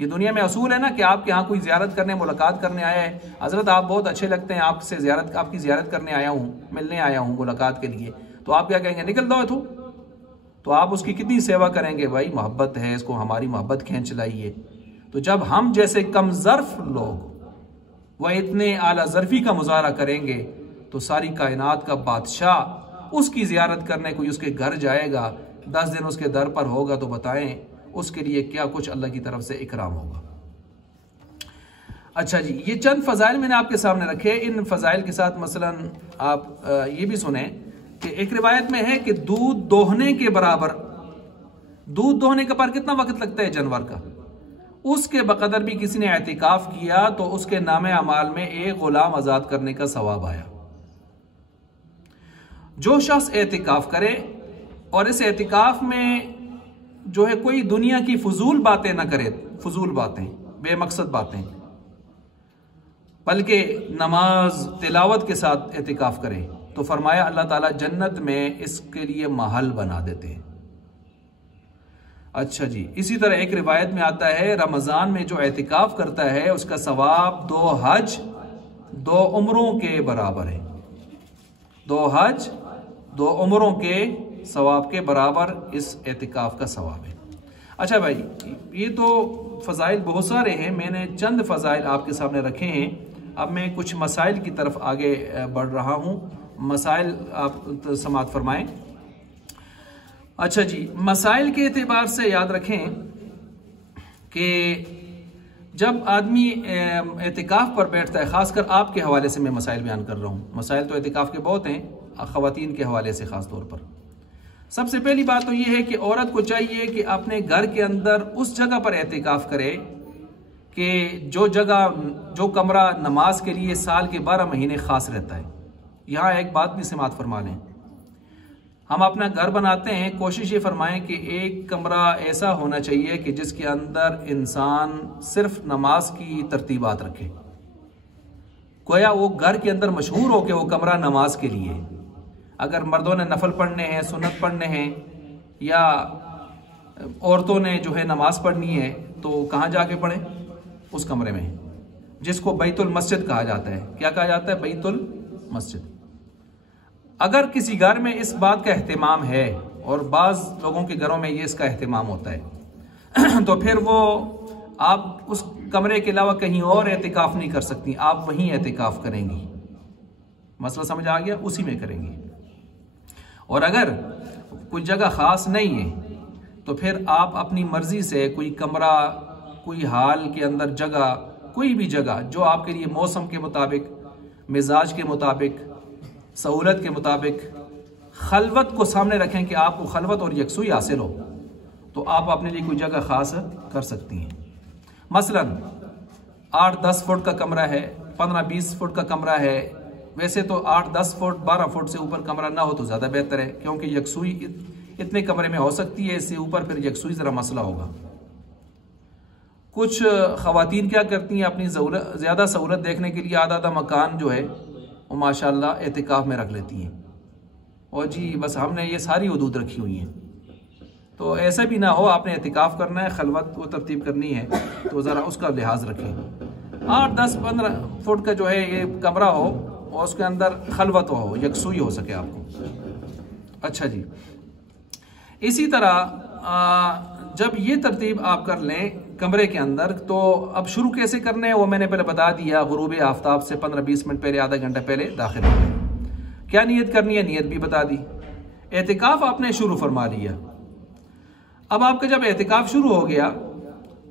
ये दुनिया में असूल है ना कि आपके यहाँ कोई ज़ियारत करने, मुलाकात करने आया है, हज़रत आप बहुत अच्छे लगते हैं, आपकी ज़ियारत करने आया हूँ, मिलने आया हूँ मुलाकात के लिए, तो आप क्या कहेंगे? निकल दो इथों। तो आप उसकी कितनी सेवा करेंगे? भाई मोहब्बत है, इसको हमारी मोहब्बत खींच लाइए। तो जब हम जैसे कम ज़र्फ लोग वह इतने आला ज़र्फ़ी का मुज़ाहरा करेंगे तो सारी कायनात का बादशाह उसकी ज़ियारत करने कोई उसके घर जाएगा, 10 दिन उसके दर पर होगा, तो बताएं उसके लिए क्या कुछ अल्लाह की तरफ से इकराम होगा। अच्छा जी, ये चंद फ़ज़ाइल मैंने आपके सामने रखे। इन फ़ज़ाइल के साथ मसलन आप ये भी सुने कि एक रिवायत में है कि दूध दोहने के बराबर, दूध दोहने के पर कितना वक्त लगता है जानवर का, उसके बकदर भी किसी ने एतिकाफ किया तो उसके नामे अमाल में एक गुलाम आजाद करने का सवाब आया। जो शख्स एतिकाफ करे और इस एतिकाफ में जो है कोई दुनिया की फजूल बातें ना करे, फजूल बातें, बेमकसद बातें, बल्कि नमाज तिलावत के साथ एतिकाफ करे, तो फरमाया अल्लाह ताला जन्नत में इसके लिए महल बना देते हैं। अच्छा जी, इसी तरह एक रिवायत में आता है रमज़ान में जो एतिकाफ करता है उसका सवाब 2 हज 2 उम्रों के बराबर है। 2 हज 2 उम्रों के सवाब के बराबर इस एतिकाफ का सवाब है। अच्छा भाई, ये तो फ़ज़ाइल बहुत सारे हैं, मैंने चंद फ़ज़ाइल आपके सामने रखे हैं। अब मैं कुछ मसाइल की तरफ आगे बढ़ रहा हूँ। मसाइल आप समाअत फरमाएं। अच्छा जी, मसाइल के एतबार से याद रखें कि जब आदमी एतिकाफ पर बैठता है, ख़ासकर आपके हवाले से मैं मसाइल बयान कर रहा हूँ, मसाइल तो एतिकाफ के बहुत हैं, ख़वातीन के हवाले से ख़ास तौर पर। सबसे पहली बात तो ये है कि औरत को चाहिए कि अपने घर के अंदर उस जगह पर एतिकाफ करे कि जो कमरा नमाज के लिए साल के 12 महीने ख़ास रहता है। यहाँ एक बात भी समाअत फरमा लें, हम अपना घर बनाते हैं, कोशिश ये फरमाएं कि एक कमरा ऐसा होना चाहिए कि जिसके अंदर इंसान सिर्फ नमाज की तरतीबात रखे, गोया वो घर के अंदर मशहूर हो कि वो कमरा नमाज के लिए। अगर मर्दों ने नफल पढ़ने हैं, सुन्नत पढ़ने हैं, या औरतों ने जो है नमाज पढ़नी है, तो कहाँ जाके पढ़ें? उस कमरे में, जिसको बैतुल मस्जिद कहा जाता है। क्या कहा जाता है? बैतुल मस्जिद। अगर किसी घर में इस बात का एहतमाम है, और बाज़ लोगों के घरों में ये इसका एहतमाम होता है तो फिर वो आप उस कमरे के अलावा कहीं और एतिकाफ़ नहीं कर सकती, आप वहीं एतिकाफ़ करेंगी। मसला समझ आ गया? उसी में करेंगी। और अगर कोई जगह ख़ास नहीं है तो फिर आप अपनी मर्ज़ी से कोई कमरा, कोई हाल के अंदर जगह, कोई भी जगह जो आपके लिए मौसम के मुताबिक, मिजाज के मुताबिक, सहूलत के मुताबिक, खलवत को सामने रखें कि आपको खलवत और यकसुई हासिल हो, तो आप अपने लिए कोई जगह ख़ास कर सकती हैं। मसलन 8-10 फुट का कमरा है, 15-20 फुट का कमरा है। वैसे तो 8-10 फुट 12 फुट से ऊपर कमरा ना हो तो ज़्यादा बेहतर है, क्योंकि यकसुई इतने कमरे में हो सकती है, इससे ऊपर फिर यकसुई ज़रा मसला होगा। कुछ ख़वातीन क्या करती हैं, अपनी ज़्यादा सहूलत देखने के लिए आधा मकान जो है वो माशाल्लाह एतिकाफ़ में रख लेती हैं, और जी बस हमने ये सारी हदूद रखी हुई हैं। तो ऐसा भी ना हो, आपने एतिकाफ़ करना है, खलवत को तरतीब करनी है, तो ज़रा उसका लिहाज रखें। 8-10-15 फुट का जो है ये कमरा हो और उसके अंदर खलवत हो, यकसुई हो सके आपको। अच्छा जी, इसी तरह जब ये तरतीब आप कर लें कमरे के अंदर, तो अब शुरू कैसे करने हैं वो मैंने पहले बता दिया। गुरूब आफ्ताब से 15-20 मिनट पहले, आधा घंटा पहले दाखिल हो गए। क्या नियत करनी है, नियत भी बता दी। एतिकाफ़ आपने शुरू फरमा लिया। अब आपका जब एतिकाफ़ शुरू हो गया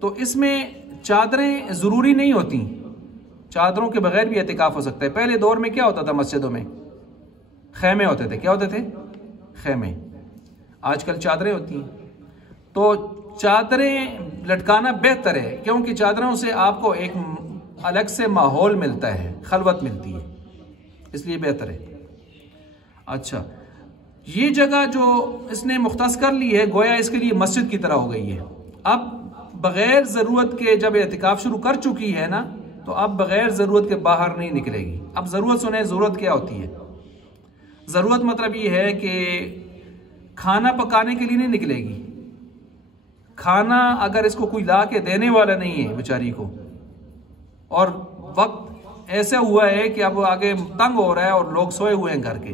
तो इसमें चादरें ज़रूरी नहीं होती, चादरों के बगैर भी एतिकाफ़ हो सकता है। पहले दौर में क्या होता था, मस्जिदों में खैमे होते थे। क्या होते थे? खैमे। आजकल चादरें होती हैं। तो चादरें लटकाना बेहतर है, क्योंकि चादरों से आपको एक अलग से माहौल मिलता है, खलवत मिलती है, इसलिए बेहतर है। अच्छा, ये जगह जो इसने मुख्तस कर ली है, गोया इसके लिए मस्जिद की तरह हो गई है। अब बग़ैर ज़रूरत के जब एतिकाफ़ शुरू कर चुकी है ना, तो अब बग़ैर ज़रूरत के बाहर नहीं निकलेगी। अब ज़रूरत सुने, ज़रूरत क्या होती है? ज़रूरत मतलब ये है कि खाना पकाने के लिए नहीं निकलेगी। खाना अगर इसको कोई ला के देने वाला नहीं है बेचारी को, और वक्त ऐसा हुआ है कि अब आगे तंग हो रहा है और लोग सोए हुए हैं घर के,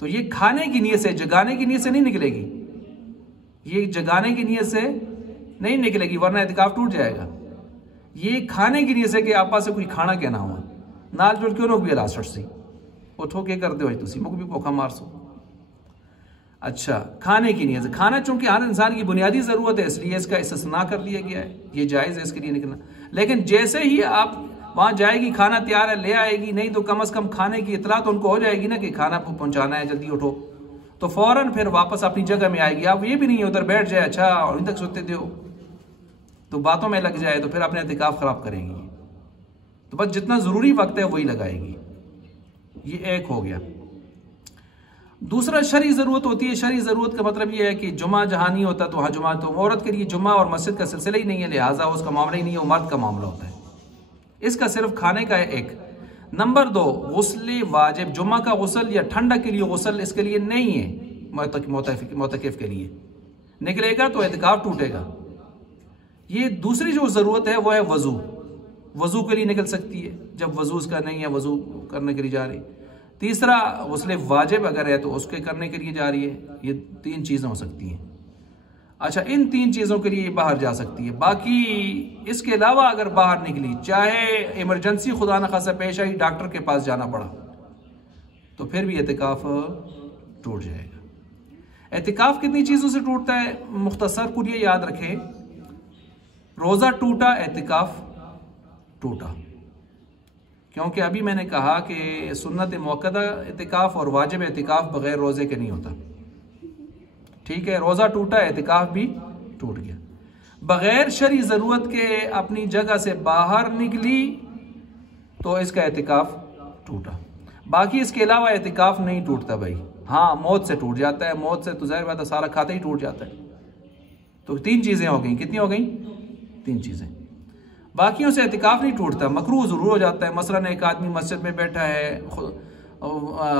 तो ये खाने की नीयत से, जगाने की नीयत से नहीं निकलेगी। ये जगाने की नीयत से नहीं निकलेगी, वरना एतिकाफ टूट जाएगा। ये खाने की नीयत से कि आपा से कोई खाना कहना हुआ नाल जुल क्यों लोग भी लास्ट सी उठो के कर दो तुसी मुझे भी भूखा मार सो। अच्छा, खाने की नीयत से, खाना चूंकि हर इंसान की बुनियादी ज़रूरत है, इसलिए इसका इस्तिस्ना कर लिया गया है, ये जायज़ है इसके लिए निकलना। लेकिन जैसे ही आप वहाँ जाएगी, खाना तैयार है, ले आएगी, नहीं तो कम से कम खाने की इतला तो उनको हो जाएगी ना कि खाना पहुँचाना है, जल्दी उठो, तो फ़ौरन फिर वापस अपनी जगह में आएगी। आप ये भी नहीं उधर बैठ जाए, अच्छा और इन तक सोते दो, तो बातों में लग जाए, तो फिर अपने एतिकाफ़ ख़राब करेगी। तो बस जितना ज़रूरी वक्त है वही लगाएगी। ये एक हो गया। दूसरा शरई ज़रूरत होती है। शरई ज़रूरत का मतलब ये है कि जुमा जहाँ नहीं होता तो वहाँ जुमा, तो औरत के लिए जुमा और मस्जिद का सिलसिला ही नहीं है, लिहाजा उसका मामला ही नहीं है, वो मर्द का मामला होता है। इसका सिर्फ खाने का है एक। नंबर 2, गुस्ल वाजिब, जुमा का गुस्ल या ठंडक के लिए गुस्ल इसके लिए नहीं है, मोतकिफ के लिए निकलेगा तो एतिकाफ टूटेगा। ये दूसरी जो ज़रूरत है वो है वज़ू। वज़ू के लिए निकल सकती है जब वज़ू उसका नहीं है, वज़ू करने के लिए जा रही। तीसरा, गुस्ल वाजिब अगर है तो उसके करने के लिए जा रही है। ये 3 चीज़ें हो सकती हैं। अच्छा, इन 3 चीज़ों के लिए बाहर जा सकती है। बाकी इसके अलावा अगर बाहर निकली, चाहे इमरजेंसी खुदा न खासा पेश आई, डॉक्टर के पास जाना पड़ा, तो फिर भी एतिकाफ टूट जाएगा। एतिकाफ कितनी चीज़ों से टूटता है? मुख्तसर कुल ये याद रखें, रोज़ा टूटा, एतिकाफ टूटा। क्योंकि अभी मैंने कहा कि सुन्नत मुअक्कदा एतिकाफ और वाजिब एतिकाफ बगैर रोज़े के नहीं होता। ठीक है, रोज़ा टूटा, एतिकाफ भी टूट गया। बग़ैर शरई ज़रूरत के अपनी जगह से बाहर निकली तो इसका एतिकाफ़ टूटा। बाकी इसके अलावा एतिकाफ़ नहीं टूटता भाई। हाँ, मौत से टूट जाता है, मौत से तो ज़ाहिर बात है सारा खाता ही टूट जाता है। तो 3 चीज़ें हो गई, कितनी हो गई? 3 चीज़ें। बाकियों से एतिकाफ़ नहीं टूटता, मकरूह ज़रूर हो जाता है। मसलन एक आदमी मस्जिद में बैठा है,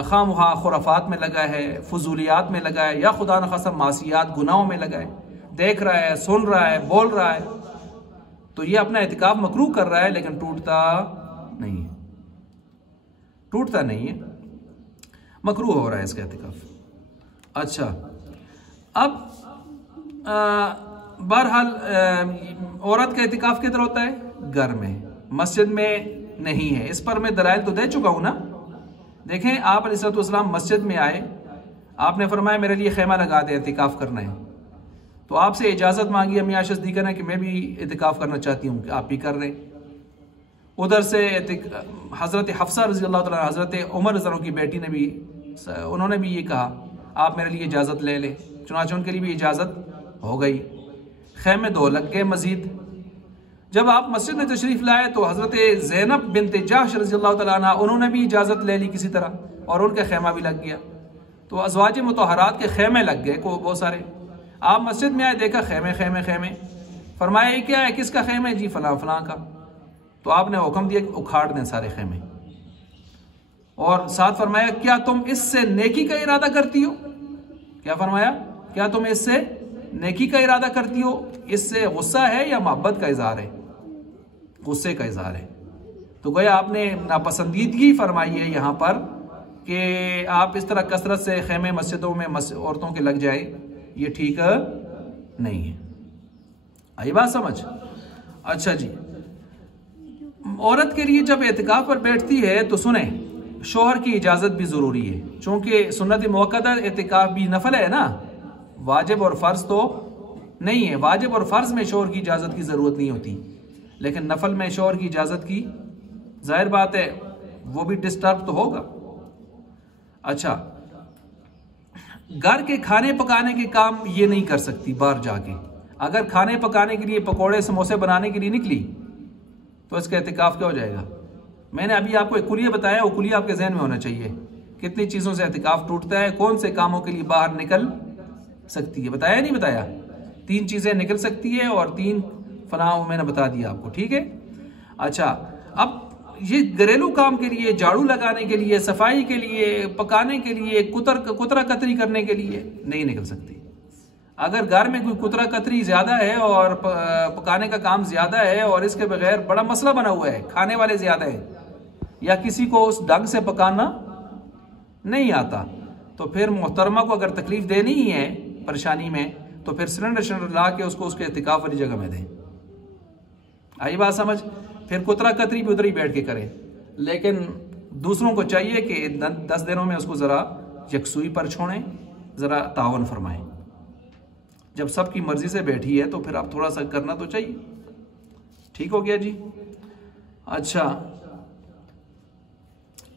खामखा खुराफात में लगा है, फजूलियात में लगा है, या खुदा न खासा मासियात गुनाहों में लगा है, देख रहा है, सुन रहा है, बोल रहा है, तो ये अपना एतिकाफ़ मकरूह कर रहा है, लेकिन टूटता नहीं है, टूटता नहीं है, मकरूह हो रहा है इसका एतिकाफ़। अच्छा, अब बहरहाल औरत का एतिकाफ़ किधर होता है? घर में, मस्जिद में नहीं है। इस पर मैं दलाइल तो दे चुका हूँ ना। देखें, आप अलैहिस्सलाम मस्जिद में आए, आपने फरमाया मेरे लिए खेमा लगा दे, एतिकाफ़ करना है। तो आपसे इजाज़त मांगी अम्मी आयशा सिद्दीक़ा ने कि मैं भी एतिकाफ़ करना चाहती हूँ, कि आप भी कर रहे हैं। उधर से हज़रत हफ्सा रज़ी अल्लाह तआला, हज़रत उमर रज़ी अल्लाह की बेटी ने भी, उन्होंने भी ये कहा आप मेरे लिए इजाज़त ले लें। चुनांचे उनके लिए भी इजाज़त हो गई। खेमे 2 लग गए मज़ीद। जब आप मस्जिद में तशरीफ़ लाए तो हज़रत ज़ैनब बिन्त जहश रज़ी अल्लाह तआला अन्हा, उन्होंने भी इजाज़त ले ली किसी तरह, और उनका खेमा भी लग गया। तो अज़वाज मुतहरात के खेमे लग गए को बहुत सारे। आप मस्जिद में आए, देखा खेमे खेमे खेमे, फरमाया ये क्या है, किसका खेमा है? जी फलां फलां का। तो आपने हुक्म दिया कि उखाड़ दें सारे खेमे, और साथ फरमाया क्या तुम इससे नेकी का इरादा करती हो? क्या फरमाया? क्या तुम इससे नेकी का इरादा करती हो? इससे गुस्सा है या मोहब्बत का इजहार है? गुस्से का इजहार है। तो गोया आपने नापसंदीदगी फरमाई है यहाँ पर कि आप इस तरह कसरत से खेमे मस्जिदों में औरतों के लग जाए, ये ठीक नहीं है। आई बात समझ? अच्छा जी, औरत के लिए जब एतिकाफ पर बैठती है तो सुने, शोहर की इजाज़त भी ज़रूरी है, चूँकि सुन्नत मुअक्कदा एतिकाफ भी नफल है ना, वाजिब और फ़र्ज तो नहीं है। वाजिब और फ़र्ज में शोहर की इजाज़त की ज़रूरत नहीं होती, लेकिन नफल में शोहर की इजाज़त की जाहिर बात है वो भी डिस्टर्ब तो होगा। अच्छा, घर के खाने पकाने के काम ये नहीं कर सकती बाहर जाके। अगर खाने पकाने के लिए पकोड़े समोसे बनाने के लिए निकली तो इसका एतिकाफ क्या हो जाएगा? मैंने अभी आपको एक कुलिया बताया, वो कुलिया आपके जहन में होना चाहिए। कितनी चीज़ों से एतिकाफ टूटता है, कौन से कामों के लिए बाहर निकल सकती है, बताया नहीं बताया? 3 चीज़ें निकल सकती है और 3 फलाह मैंने बता दिया आपको, ठीक है। अच्छा, अब ये घरेलू काम के लिए, झाड़ू लगाने के लिए, सफाई के लिए, पकाने के लिए, कुतरा कतरी करने के लिए नहीं निकल सकती। अगर घर में कोई कुतरा कतरी ज्यादा है और पकाने का काम ज्यादा है और इसके बगैर बड़ा मसला बना हुआ है, खाने वाले ज्यादा है या किसी को उस ढंग से पकाना नहीं आता, तो फिर मोहतरमा को अगर तकलीफ देनी ही है परेशानी में, तो फिर सिलेंडर ला के उसको उसके एतिकाफ वाली जगह में दें। आई बात समझ? फिर कुतरा कतरी भी उधर ही बैठ के करें, लेकिन दूसरों को चाहिए कि 10 दिनों में उसको ज़रा यकसुई पर छोड़ें, ज़रा तावन फरमाएं। जब सबकी मर्जी से बैठी है तो फिर आप थोड़ा सा करना तो चाहिए। ठीक हो गया जी। अच्छा,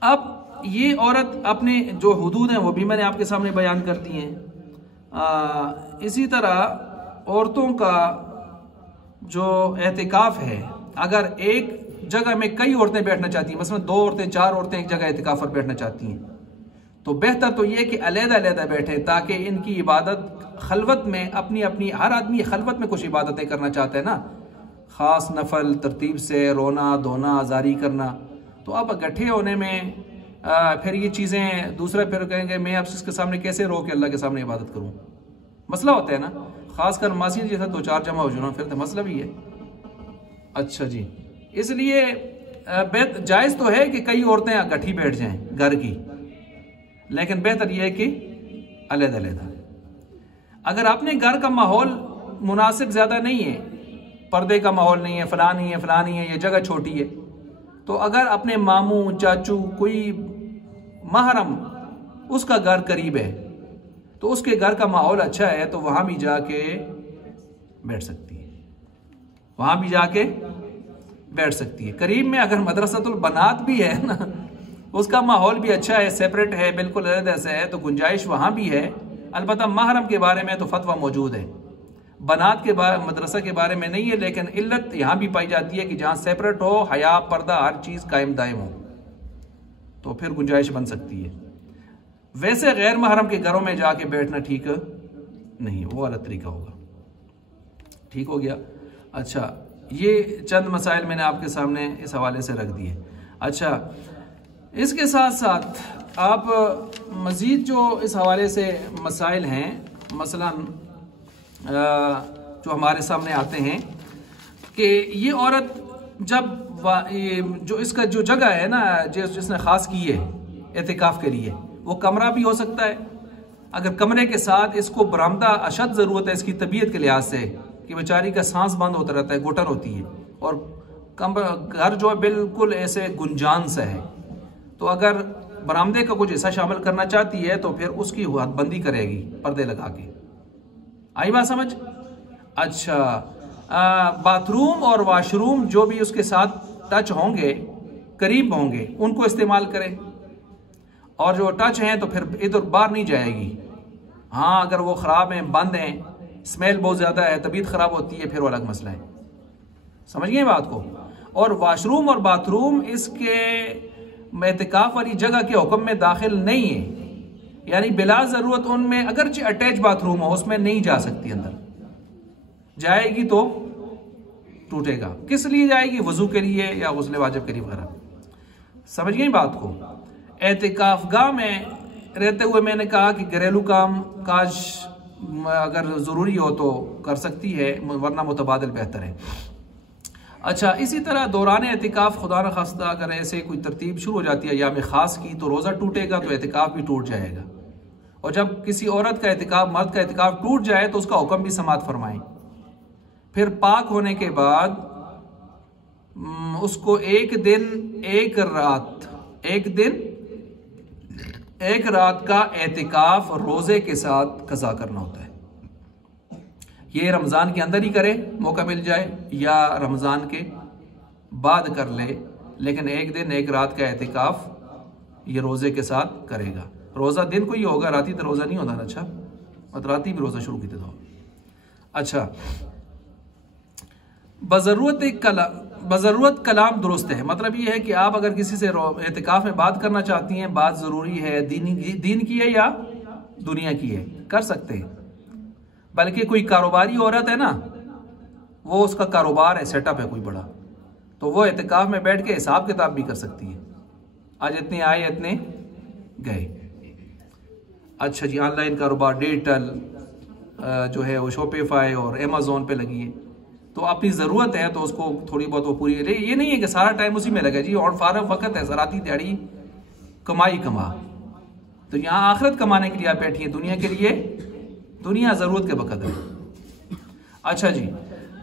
अब ये औरत अपने जो हुदूद हैं वो भी मैंने आपके सामने बयान कर दी हैं। इसी तरह औरतों का जो एतिकाफ है, अगर एक जगह में कई औरतें बैठना चाहती हैं, मसलन 2 औरतें 4 औरतें एक जगह एतिकाफ पर बैठना चाहती हैं, तो बेहतर तो ये कि अलग-अलग बैठें, ताकि इनकी इबादत खलवत में अपनी अपनी, हर आदमी खलवत में कुछ इबादतें करना चाहता है ना, ख़ास नफल तरतीब से रोना धोना जारी करना। तो अब इकट्ठे होने में फिर ये चीज़ें दूसरा फिर कहेंगे मैं अब इसके सामने कैसे रो के अल्लाह के सामने इबादत करूँ, मसला होता है ना। ख़ासकर मासी जैसा 2-4 जमा हो जाना फिर तो मसला भी है। अच्छा जी, इसलिए जायज़ तो है कि कई औरतें इकट्ठी बैठ जाएं घर की, लेकिन बेहतर यह है कि अलग-अलग। अगर अपने घर का माहौल मुनासिब ज़्यादा नहीं है, पर्दे का माहौल नहीं है, फलां नहीं है, फलां नहीं है, ये जगह छोटी है, तो अगर अपने मामू चाचू कोई महरम उसका घर करीब है तो उसके घर का माहौल अच्छा है तो वहाँ भी जाके बैठ सकती है, वहाँ भी जाके बैठ सकती है। करीब में अगर मदरसातुल बनात भी है ना, उसका माहौल भी अच्छा है, सेपरेट है, बिल्कुल अलग से है, तो गुंजाइश वहाँ भी है। अलबत्ता महरम के बारे में तो फतवा मौजूद है, बनात के मदरसा के बारे में नहीं है, लेकिन इल्लत यहाँ भी पाई जाती है कि जहाँ सेपरेट हो, हया, पर्दा, हर चीज़ कायम दायम हो, तो फिर गुंजाइश बन सकती है। वैसे गैर महरम के घरों में जाके बैठना ठीक नहीं, वो अलग तरीका होगा। ठीक हो गया। अच्छा, ये चंद मसाइल मैंने आपके सामने इस हवाले से रख दिए। अच्छा, इसके साथ साथ आप मज़ीद जो इस हवाले से मसाइल हैं, मसलन जो हमारे सामने आते हैं कि ये औरत जब ये जो इसका जो जगह है ना, जिसने ख़ास की है एतिकाफ़ के लिए, वो कमरा भी हो सकता है। अगर कमरे के साथ इसको बरामदा अशद ज़रूरत है इसकी तबीयत के लिहाज से कि बेचारी का सांस बंद होता रहता है, घुटन होती है, और घर जो है बिल्कुल ऐसे गुंजान सा है, तो अगर बरामदे का कुछ हिस्सा शामिल करना चाहती है तो फिर उसकी हदबंदी करेगी पर्दे लगा के। आई बात समझ? अच्छा, बाथरूम और वाशरूम जो भी उसके साथ टच होंगे, करीब होंगे, उनको इस्तेमाल करें, और जो टच हैं तो फिर इधर बाहर नहीं जाएगी। हाँ, अगर वो ख़राब हैं, बंद हैं, स्मेल बहुत ज़्यादा है, तबीयत ख़राब होती है, फिर वो अलग मसला है। समझ गए बात को? और वाशरूम और बाथरूम इसके एतिकाफ़ वाली जगह के हुक्म में दाखिल नहीं है, यानी बिला ज़रूरत उनमें अगरचे अटैच बाथरूम हो उसमें नहीं जा सकती, अंदर जाएगी तो टूटेगा। किस लिए जाएगी? वज़ू के लिए या गुस्ल वाजिब के लिए वगैरह। समझ गई बात को? एतिकाफ़ गाह में रहते हुए मैंने कहा कि घरेलू काम काज अगर ज़रूरी हो तो कर सकती है, वरना मुतबादिल बेहतर है। अच्छा, इसी तरह दौरान एतिकाफ़ खुदा न खास्ता अगर ऐसे कोई तरतीब शुरू हो जाती है या में ख़ास की, तो रोज़ा टूटेगा तो एतिकाफ़ भी टूट जाएगा। और जब किसी औरत का एतिकाफ़, मर्द का एतिकाफ़ टूट जाए तो उसका हुक्म भी समात फरमाएं। फिर पाक होने के बाद उसको एक दिन एक रात का एतिकाफ़ रोज़े के साथ कज़ा करना होता है। ये रमज़ान के अंदर ही करे, मौका मिल जाए, या रमज़ान के बाद कर ले, लेकिन एक दिन एक रात का एतिकाफ़ ये रोज़े के साथ करेगा। रोज़ा दिन को ही होगा, राती तो रोज़ा नहीं होता ना। अच्छा, मतलब राती भी रोज़ा शुरू की तो। अच्छा, बज़रूरत कलाम दुरुस्त है, मतलब ये है कि आप अगर किसी से एतिकाफ़ में बात करना चाहती हैं, बात ज़रूरी है, दीन की है या दुनिया की है, कर सकते हैं। बल्कि कोई कारोबारी औरत है ना, वो उसका कारोबार है, सेटअप है कोई बड़ा, तो वो एतिकाफ़ में बैठ के हिसाब किताब भी कर सकती है, आज इतने आए इतने गए। अच्छा जी, ऑनलाइन कारोबार, डिजिटल जो है वो शॉपिफाई और अमेज़ॉन पे लगी है, तो अपनी ज़रूरत है तो उसको थोड़ी बहुत वो पूरी, ये नहीं है कि सारा टाइम उसी में लगे जी, और फारग वक्त है, ज़राती दिहाड़ी कमा। तो यहाँ आखिरत कमाने के लिए आप बैठी हैं, दुनिया के लिए, दुनिया ज़रूरत के बकदर है। अच्छा जी,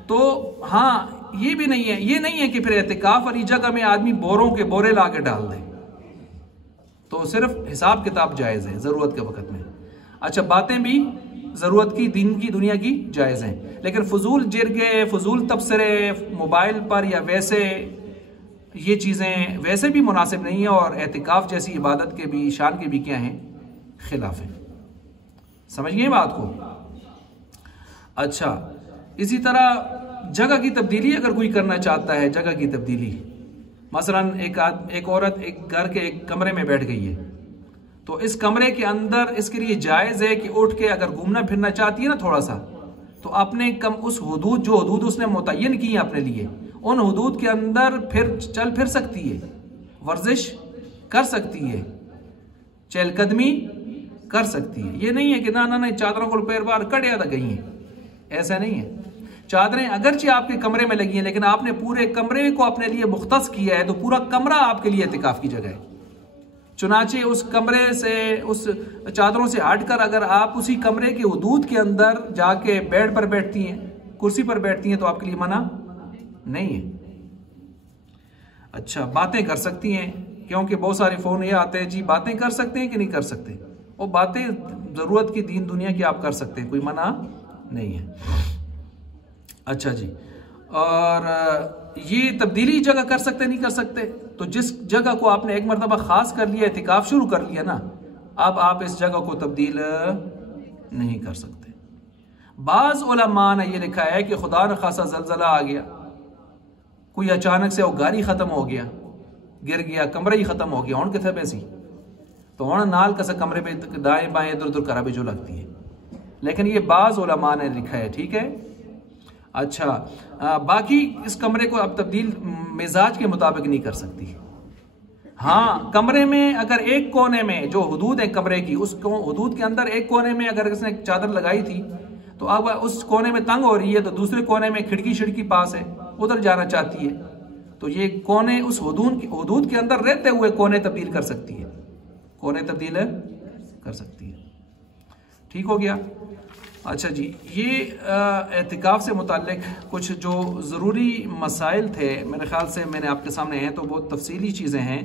तो हाँ, ये भी नहीं है, ये नहीं है कि फिर एतिकाफ़ वाली जगह में आदमी बोरों के बोरे ला के डाल दे, तो सिर्फ हिसाब किताब जायज़ है ज़रूरत के वक़्त में। अच्छा, बातें भी ज़रूरत की, दीन की, दुनिया की जायज़ हैं, लेकिन फजूल जिरगे, फजूल तबसरे मोबाइल पर या वैसे ये चीज़ें वैसे भी मुनासिब नहीं है, और एतिकाफ़ जैसी इबादत के भी, शान के भी क्या हैं, खिलाफ हैं। समझ गए बात को? अच्छा, इसी तरह जगह की तब्दीली अगर कोई करना चाहता है, जगह की तब्दीली, मसलन एक औरत एक घर के एक कमरे में बैठ गई है, तो इस कमरे के अंदर इसके लिए जायज़ है कि उठ के अगर घूमना फिरना चाहती है ना थोड़ा सा, तो अपने उस हुदूद, जो हुदूद उसने मुतय्यन की है अपने लिए, उन हुदूद के अंदर चल फिर सकती है, वर्जिश कर सकती है, चहलकदमी कर सकती है। ये नहीं है कि ना चादरों को पैर बार कट याद गई हैं, ऐसा नहीं है। चादरें अगरचे आपके कमरे में लगी हैं, लेकिन आपने पूरे कमरे को अपने लिए मुख्तस किया है, तो पूरा कमरा आपके लिए इतिकाफ की जगह है। चुनाचे उस कमरे से, उस चादरों से हटकर अगर आप उसी कमरे के हुदूद के अंदर जाके बेड पर बैठती हैं, कुर्सी पर बैठती हैं, तो आपके लिए मना नहीं है। अच्छा, बातें कर सकती हैं, क्योंकि बहुत सारे फ़ोन ये आते हैं जी बातें कर सकते हैं कि नहीं कर सकते, और बातें ज़रूरत की, दीन दुनिया की आप कर सकते हैं, कोई मना नहीं है। अच्छा जी, और ये तब्दीली जगह कर सकते नहीं कर सकते, तो जिस जगह को आपने एक मरतबा ख़ास कर लिया, एतिकाफ़ शुरू कर लिया ना, अब आप इस जगह को तब्दील नहीं कर सकते। बाज़ उलमा ने यह लिखा है कि खुदा न खासा ज़लज़ला आ गया, कोई अचानक से वो गाड़ी ख़त्म हो गया, गिर गया, कमरे ही ख़त्म हो गया, उन किथे पैसी तो उन नाल कसे कमरे पे दाएं बाएं इधर उधर करा भी जो लगती है। लेकिन ये बाज़ उलमा ने लिखा है, ठीक है। अच्छा, बाकी इस कमरे को अब तब्दील मिजाज के मुताबिक नहीं कर सकती। हाँ, कमरे में अगर एक कोने में जो हुदूद है कमरे की, उस हुदूद के अंदर एक कोने में अगर इसने चादर लगाई थी तो अब उस कोने में तंग हो रही है, तो दूसरे कोने में खिड़की शिड़की पास है, उधर जाना चाहती है, तो ये कोने उस हुदूद के अंदर रहते हुए कोने तब्दील कर सकती है, कोने तब्दील कर सकती है। ठीक हो गया। अच्छा जी, ये एतिकाफ़ से मुताल्लिक कुछ जो ज़रूरी मसाइल थे, मेरे ख़्याल से मैंने आपके सामने हैं, तो बहुत तफसीली चीज़ें हैं,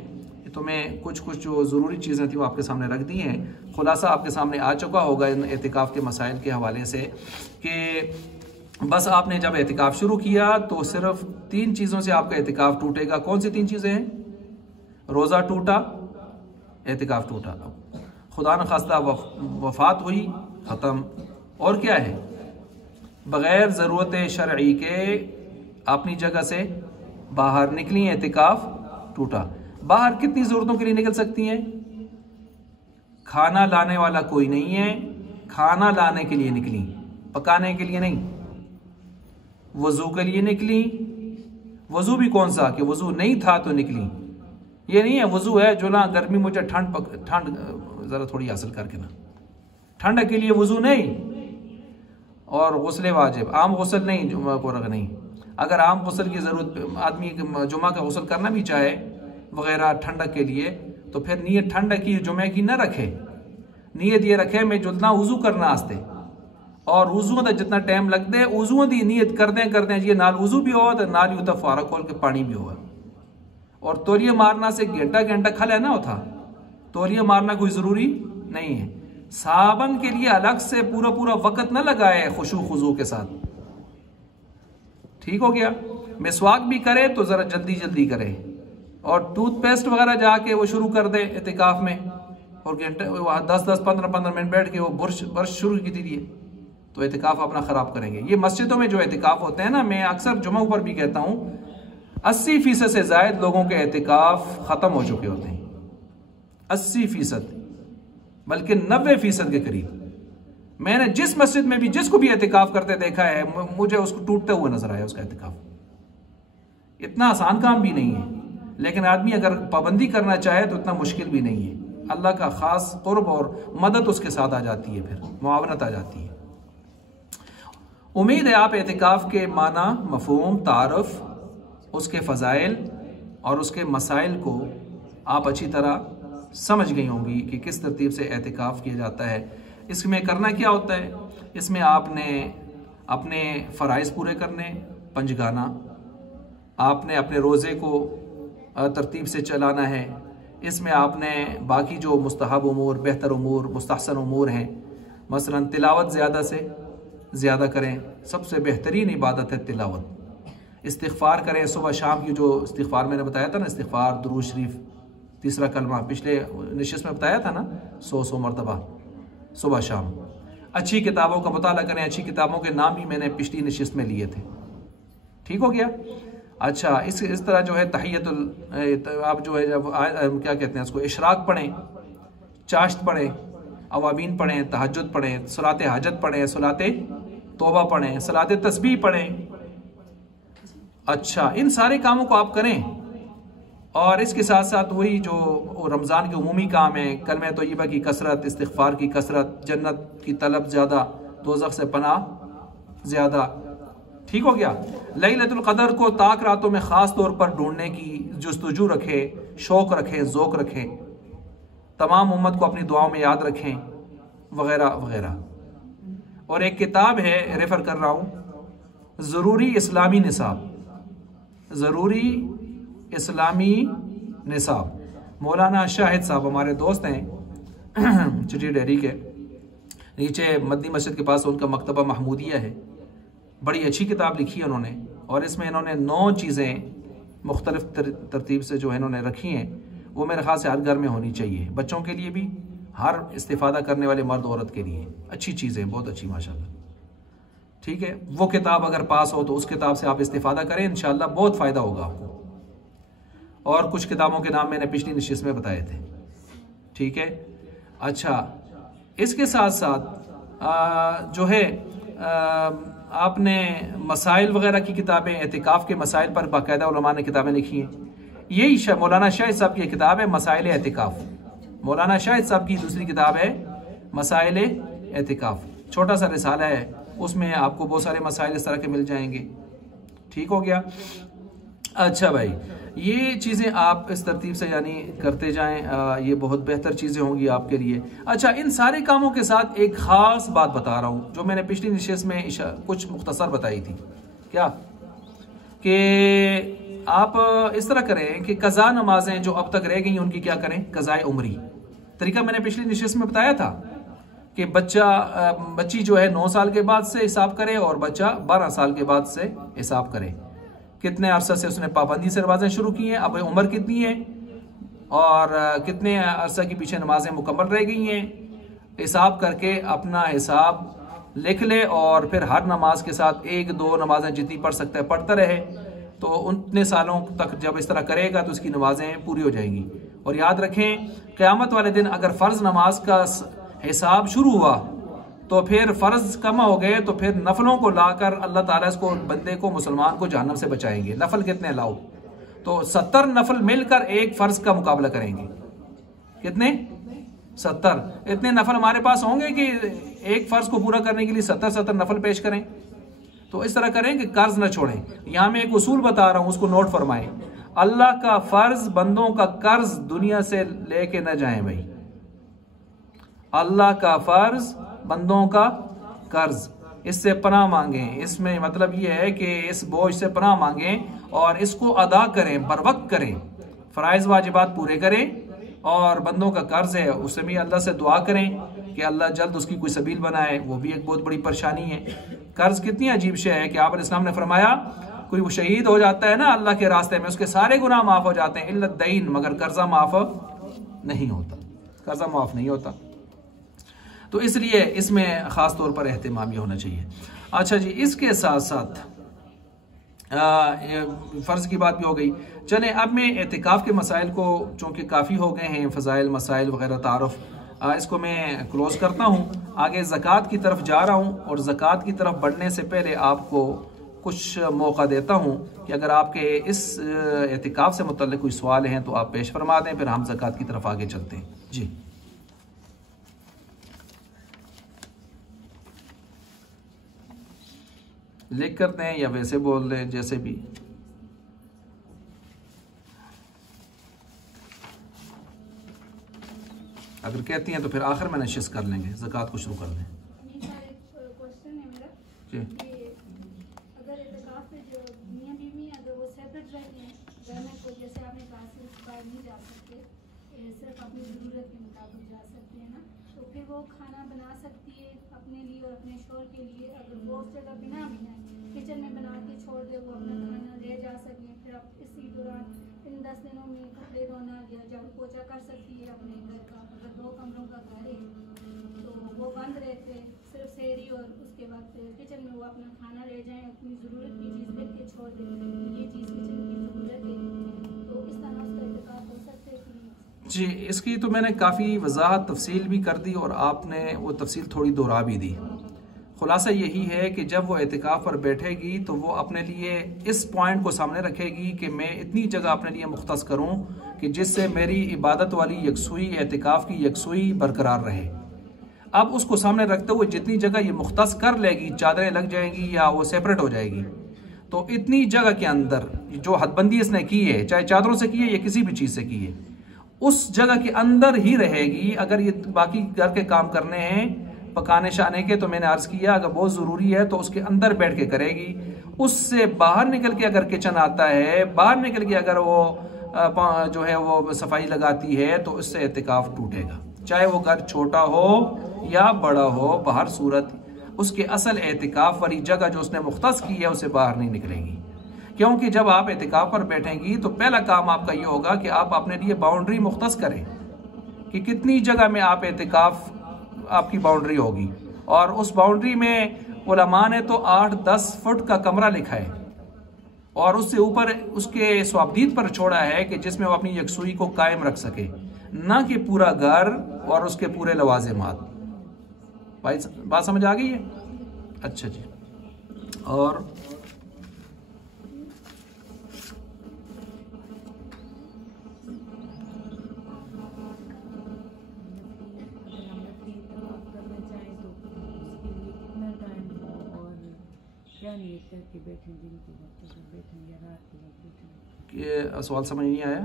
तो मैं कुछ जो ज़रूरी चीज़ें थी वो आपके सामने रख दी हैं। खुलासा आपके सामने आ चुका होगा इन एतिकाफ़ के मसाइल के हवाले से कि बस आपने जब एतिकाफ़ शुरू किया तो सिर्फ 3 चीज़ों से आपका एतिकाफ़ टूटेगा। कौन सी 3 चीज़ें हैं? रोज़ा टूटा, एतिकाफ़ टूटा, खुदा न खास्ता वफ़ात हुई, ख़त्म, और क्या है? बग़ैर ज़रूरत शरई के अपनी जगह से बाहर निकली, एतिकाफ़ टूटा। बाहर कितनी ज़रूरतों के लिए निकल सकती हैं? खाना लाने वाला कोई नहीं है, खाना लाने के लिए निकली, पकाने के लिए नहीं। वज़ू के लिए निकली, वज़ू भी कौन सा कि वज़ू नहीं था तो निकली, ये नहीं है वज़ू है जो ना गर्मी मुझे ठंड ज़रा थोड़ी हासिल करके ना, ठंड के लिए वज़ू नहीं, और गुस्ल वाजिब, आम गुस्ल नहीं, जुमा को रख नहीं। अगर आम गुस्ल की ज़रूरत आदमी जुमा का गुस्ल करना भी चाहे वगैरह ठंडक के लिए, तो फिर नीयत ठंडक की जुमे की न रखे, नीयत ये रखे मैं जुलना वज़ू करना आस्ते, और वज़ू का जितना टाइम लगता है वज़ू की नीयत करते ये नाल वज़ू भी हो तो नाल ही फारा खोल के पानी भी हो। और तोलिया मारना से घंटा खा लेना होता, तोलिया मारना कोई ज़रूरी नहीं है। साबन के लिए अलग से पूरा वक्त न लगाए खुशू खुजू के साथ। ठीक हो गया। मिसवाक भी करे तो ज़रा जल्दी करे, और टूथपेस्ट वगैरह जाके वो शुरू कर दे एतिकाफ में, और घंटे 10-15 मिनट बैठ के वो ब्रश शुरू की दीजिए, तो एतिकाफ अपना ख़राब करेंगे। ये मस्जिदों में जो एतिकाफ होते हैं ना, मैं अक्सर जुम्मों पर भी कहता हूँ 80% से ज़ायद लोगों के एतिकाफ ख़त्म हो चुके होते हैं, 80%, बल्कि 90% के करीब। मैंने जिस मस्जिद में भी जिसको भी एतिकाफ करते देखा है, मुझे उसको टूटते हुए नजर आया उसका एतिकाफ। इतना आसान काम भी नहीं है, लेकिन आदमी अगर पाबंदी करना चाहे तो इतना मुश्किल भी नहीं है। अल्लाह का खास कुर्ब और मदद उसके साथ आ जाती है, फिर मुआवनत आ जाती है। उम्मीद है आप एतिकाफ के माना, मफहूम, तारफ़, उसके फ़ज़ाइल और उसके मसाइल को आप अच्छी तरह समझ गई होंगी कि किस तरतीब से एतिकाफ किया जाता है। इसमें करना क्या होता है? इसमें आपने अपने फ़राइज़ पूरे करने, पंजगाना, आपने अपने रोज़े को तरतीब से चलाना है। इसमें आपने बाकी जो मुस्तहब उमूर, बेहतर उमूर, मुस्तहसन उमूर हैं, मसलन तिलावत ज़्यादा से ज़्यादा करें, सबसे बेहतरीन इबादत है तिलावत। इस्तिग़फ़ार करें, सुबह शाम की जो इस्तिग़फ़ार मैंने बताया था ना, इस्तिग़फ़ार, दुरूद शरीफ, तीसरा कलमा, पिछले नशिस्त में बताया था ना, 100 मरतबा सुबह शाम। अच्छी किताबों का मुताला करें, अच्छी किताबों के नाम भी मैंने पिछली नशिस्त में लिए थे। ठीक हो गया। अच्छा, इस तरह जो है तहियतुल, आप जो है जब क्या कहते हैं उसको, इशराक पढ़ें, चाश्त पढ़ें, अवाबीन पढ़ें, तहज्जुद पढ़ें, सलात हाजत पढ़ें, सलात तौबा पढ़ें, सलात तस्बीह पढ़ें। अच्छा, इन सारे कामों को आप करें, और इसके साथ साथ वही जो रमज़ान के उमूमी काम है, कलमे तोय्यबा की कसरत, इस्तिग़फ़ार की कसरत, जन्नत की तलब ज़्यादा, दोज़ख से पनाह ज़्यादा। ठीक हो गया। लैलतुल क़द्र को ताक रातों में ख़ास तौर पर ढूंढने की जुस्तजू रखें, शौक़ रखें, ज़ौक़ रखें, तमाम उम्मत को अपनी दुआओं में याद रखें, वगैरह वगैरह। और एक किताब है, रेफ़र कर रहा हूँ, ज़रूरी इस्लामी निसाब, ज़रूरी इस्लामी निसाब, मौलाना शाहिद साहब हमारे दोस्त हैं चिटी डेहरी के नीचे मदनी मस्जिद के पास उनका मकतबा महमूदिया है। बड़ी अच्छी किताब लिखी है उन्होंने, और इसमें इन्होंने 9 चीज़ें मुख्तलिफ तरतीब से जो है इन्होंने रखी हैं, वो मेरे ख्याल से हर घर में होनी चाहिए, बच्चों के लिए भी, हर इस्तिफ़ादा करने वाले मर्द औरत के लिए। अच्छी चीज़ें, बहुत अच्छी माशाल्लाह। ठीक है, वो किताब अगर पास हो तो उस किताब से आप इस्तिफादा करें, इंशाल्लाह बहुत फ़ायदा होगा आपको। और कुछ किताबों के नाम मैंने पिछली नशिस्त में बताए थे, ठीक है। अच्छा, इसके साथ साथ जो है आपने मसाइल वगैरह की किताबें, एतिकाफ़ के मसाइल पर बाकायदा उलमा ने किताबें लिखी हैं। यही मौलाना शाहिद साहब की किताब है मसाइल एतिकाफ़। मौलाना शाहिद साहब की दूसरी किताब है मसाइल एतिकाफ़, छोटा सा रिसाला है, उसमें आपको बहुत सारे मसाइल इस तरह के मिल जाएंगे। ठीक हो गया। अच्छा भाई, ये चीज़ें आप इस तरतीब से यानी करते जाएं, ये बहुत बेहतर चीज़ें होंगी आपके लिए। अच्छा, इन सारे कामों के साथ एक ख़ास बात बता रहा हूँ जो मैंने पिछली नशिस्त में कुछ मुख्तसर बताई थी, क्या कि आप इस तरह करें कि कज़ा नमाजें जो अब तक रह गई उनकी क्या करें, कज़ाए उम्री। तरीका मैंने पिछली नशिस्त में बताया था कि बच्ची जो है 9 साल के बाद से हिसाब करे और बच्चा 12 साल के बाद से हिसाब करे, कितने अरसा से उसने पाबंदी से नमाजें शुरू की हैं, अब उम्र कितनी है और कितने अरसा के पीछे नमाजें मुकम्मल रह गई हैं, हिसाब करके अपना हिसाब लिख ले और फिर हर नमाज के साथ 1-2 नमाजें जितनी पढ़ सकता है पढ़ता रहे। तो उतने सालों तक जब इस तरह करेगा तो उसकी नमाजें पूरी हो जाएंगी। और याद रखें, क़यामत वाले दिन अगर फ़र्ज़ नमाज का हिसाब शुरू हुआ तो फिर फ़र्ज़ कम हो गए तो फिर नफलों को लाकर अल्लाह ताला इसको बंदे को, मुसलमान को जहन्नम से बचाएंगे। नफल कितने लाओ, तो 70 नफल मिलकर एक फ़र्ज़ का मुकाबला करेंगे। कितने? 70। इतने नफल हमारे पास होंगे कि एक फ़र्ज़ को पूरा करने के लिए 70 नफल पेश करें। तो इस तरह करें कि कर्ज न छोड़ें। यहाँ मैं एक उसूल बता रहा हूँ, उसको नोट फरमाएं। अल्लाह का फ़र्ज़ बंदों का कर्ज दुनिया से लेके न जाएं भाई। अल्लाह का फ़र्ज़ बंदों का कर्ज, इससे पनाह मांगें। इसमें मतलब ये है कि इस बोझ से पनाह मांगें और इसको अदा करें, बर वक्त करें, फ़राइज़ वाजिबात पूरे करें। और बंदों का कर्ज है उससे भी अल्लाह से दुआ करें कि अल्लाह जल्द उसकी कोई सबील बनाए, वो भी एक बहुत बड़ी परेशानी है। कर्ज कितनी अजीब शे है कि आप इस्लाम ने फरमाया कोई वो शहीद हो जाता है ना अल्लाह के रास्ते में, उसके सारे गुनाह माफ़ हो जाते हैं इल्ला दईन, मगर कर्जा माफ़ नहीं होता, कर्जा माफ़ नहीं होता। तो इसलिए इसमें ख़ास तौर पर एहतिमाम ये होना चाहिए। अच्छा जी, इसके साथ साथ फ़र्ज़ की बात भी हो गई। चलें अब मैं एतिकाफ़ के मसाइल को, चूँकि काफ़ी हो गए हैं, फ़ज़ाइल मसाइल वगैरह तारुफ़, इसको मैं क्लोज़ करता हूँ। आगे ज़कात की तरफ जा रहा हूँ और ज़कात की तरफ बढ़ने से पहले आपको कुछ मौका देता हूँ कि अगर आपके इस एतिकाफ़ से मुतल्लिक़ कोई सवाल हैं तो आप पेश फरमा दें, फिर हम ज़कात की तरफ आगे चलते हैं। जी, लिख कर दें या वैसे बोल दें, जैसे भी। अगर कहती हैं तो फिर आखिर में नशिश कर लेंगे, ज़कात को शुरू कर दें। क्वेश्चन है मेरा जी, अगर इत्तेकाफ़ पे जो मियां बीवी अगर वो सेपरेट रहते हैं, घर में कोई, जैसे आपने कहा सिर्फ बाहर नहीं जा सकते, सिर्फ अपनी ज़रूरत के मुताबिक जा सकते हैं ना, तो फिर वो खाना बना सकती है अपने लिए और अपने शौहर के लिए। अगर वो उस जगह बिना किचन में बना के छोड़ दे, वो अपना खाना ले जा सकें, फिर आप इसी दौरान इन 10 दिनों में कपड़े धोना या झाड़ू पोछा कर सकती है अपने घर का। अगर 2 कमरों का घर है तो वो बंद रहते, सिर्फ सहरी और उसके बाद फिर किचन में वो अपना खाना ले जाएं, अपनी ज़रूरत की चीज़ लेके छोड़ दें, ये चीज़ किचन की ज़रूरत है, तो इस तरह उसका इत्तेकाफ़ हो सकते हैं कि जी, इसकी तो मैंने काफ़ी वजाहत तफसील भी कर दी और आपने वो तफसील थोड़ी दोहरा भी दी। खुलासा यही है कि जब वो एतिकाफ़ पर बैठेगी तो वो अपने लिए इस पॉइंट को सामने रखेगी कि मैं इतनी जगह अपने लिए मुख्तस करूं कि जिससे मेरी इबादत वाली यकसुई, एतिकाफ़ की यकसुई बरकरार रहे। अब उसको सामने रखते हुए जितनी जगह ये मुख्तस कर लेगी, चादरें लग जाएंगी या वो सेपरेट हो जाएगी, तो इतनी जगह के अंदर जो हदबंदी इसने की है, चाहे चादरों से की है या किसी भी चीज़ से की है, उस जगह के अंदर ही रहेगी। अगर ये बाकी घर के काम करने हैं, पकाने शाने के, तो मैंने अर्ज़ किया अगर बहुत ज़रूरी है तो उसके अंदर बैठ के करेगी। उससे बाहर निकल के अगर किचन आता है, बाहर निकल के अगर वो जो है वो सफाई लगाती है, तो उससे एतिकाफ़ टूटेगा, चाहे वो घर छोटा हो या बड़ा हो। बाहर सूरत उसके असल एतिकाफ़ वाली जगह जो उसने मुख्तस की है उससे बाहर नहीं निकलेगी। क्योंकि जब आप एतिकाफ़ पर बैठेंगी तो पहला काम आपका ये होगा कि आप अपने लिए बाउंड्री मुख्तस करें कि कितनी जगह में आप एतिकाफ़, आपकी बाउंड्री होगी, और उस बाउंड्री में उलमा ने तो 8-10 फुट का कमरा लिखा है और उससे ऊपर उसके स्वाबदीद पर छोड़ा है कि जिसमें वो अपनी यकसुई को कायम रख सके, ना कि पूरा घर और उसके पूरे लवाज़िमात। भाई बात समझ आ गई है? अच्छा जी। और ये सवाल समझ नहीं आया।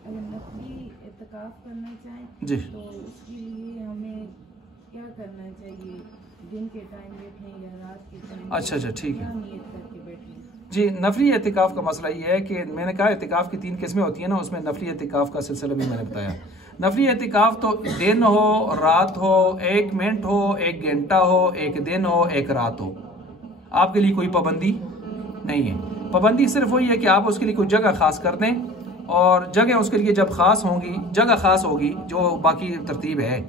अगर नफली इत्तिकाफ करना चाहें जी तो उसके लिए हमें क्या करना चाहिए? दिन के टाइम बैठें या रात के टाइम? अच्छा ठीक है। क्या नियत करके बैठें? जी, नफली एतिकाफ़ का मसला ये है कि मैंने कहा एतिकाफ़ की 3 किस्में होती हैं ना, उसमें नफली एतिकाफ़ का सिलसिला भी मैंने बताया। नफली एतिकाफ़ तो दिन हो, रात हो, 1 मिनट हो, 1 घंटा हो, 1 दिन हो, 1 रात हो, आपके लिए कोई पाबंदी नहीं है। पाबंदी सिर्फ वही है कि आप उसके लिए कोई जगह ख़ास कर दें, और जगह उसके लिए जब ख़ास होंगी, जगह ख़ास होगी जो बाकी तरतीब है,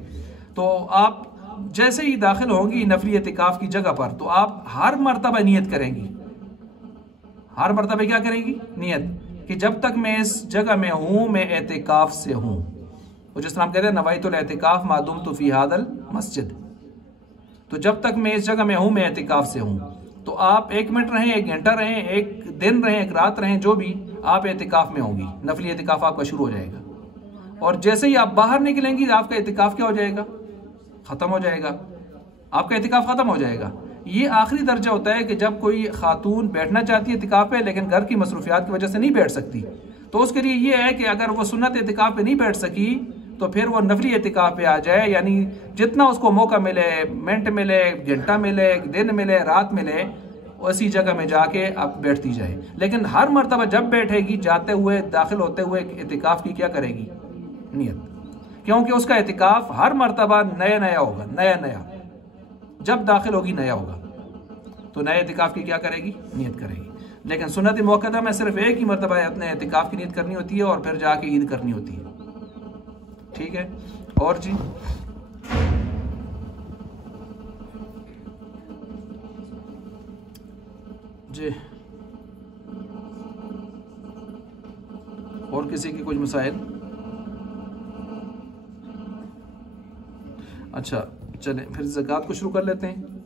तो आप जैसे ही दाखिल होंगी नफली एतिकाफ़ की जगह पर, तो आप हर मरतबा नियत करेंगी। हर मरतबा क्या करेंगी? नियत कि जब तक मैं इस जगह में हूँ मैं एतिकाफ़ से हूँ। तो जिस तरह हम कहते हैं नवाइतुल एतिकाफ़ मादुम तो फी हादल मस्जिद, तो जब तक मैं इस जगह में हूँ मैं एतिकाफ़ से हूँ। तो आप 1 मिनट रहें, 1 घंटा रहें, 1 दिन रहें, 1 रात रहें, जो भी, आप एतिकाफ़ में होंगी। नफली एतिकाफ़ आपका शुरू हो जाएगा, और जैसे ही आप बाहर निकलेंगी आपका एतिकाफ़ क्या हो जाएगा? ख़त्म हो जाएगा। आपका एतिकाफ़ ख़त्म हो जाएगा। ये आखिरी दर्जा होता है कि जब कोई खातून बैठना चाहती है एतिकाफ़ पे, लेकिन घर की मसरूफियात की वजह से नहीं बैठ सकती, तो उसके लिए ये है कि अगर वो सुन्नत एतिकाफ़ पे नहीं बैठ सकी तो फिर वो नफली एतिकाफ़ पे आ जाए, यानी जितना उसको मौका मिले, मिनट मिले, घंटा मिले, दिन मिले, रात मिले, उसी जगह में जाके अब बैठती जाए। लेकिन हर मरतबा जब बैठेगी, जाते हुए, दाखिल होते हुए, एतिकाफ़ की क्या करेगी? नियत, क्योंकि उसका एतिकाफ़ हर मरतबा नया नया होगा, नया नया, जब दाखिल होगी नया होगा, तो नए एतिकाफ़ की क्या करेगी? नियत करेगी। लेकिन सुन्नत मुअक्कदा में सिर्फ एक ही मरतबा अपने एतिकाफ़ की नियत करनी होती है और फिर जाके ईद करनी होती है। ठीक है। और जी, जी और किसी की कुछ मसाइल? अच्छा चलें फिर ज़कात को शुरू कर लेते हैं।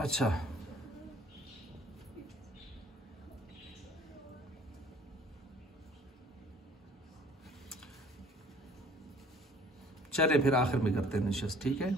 अच्छा, चलें फिर आखिर में करते हैं निशस्त, ठीक है।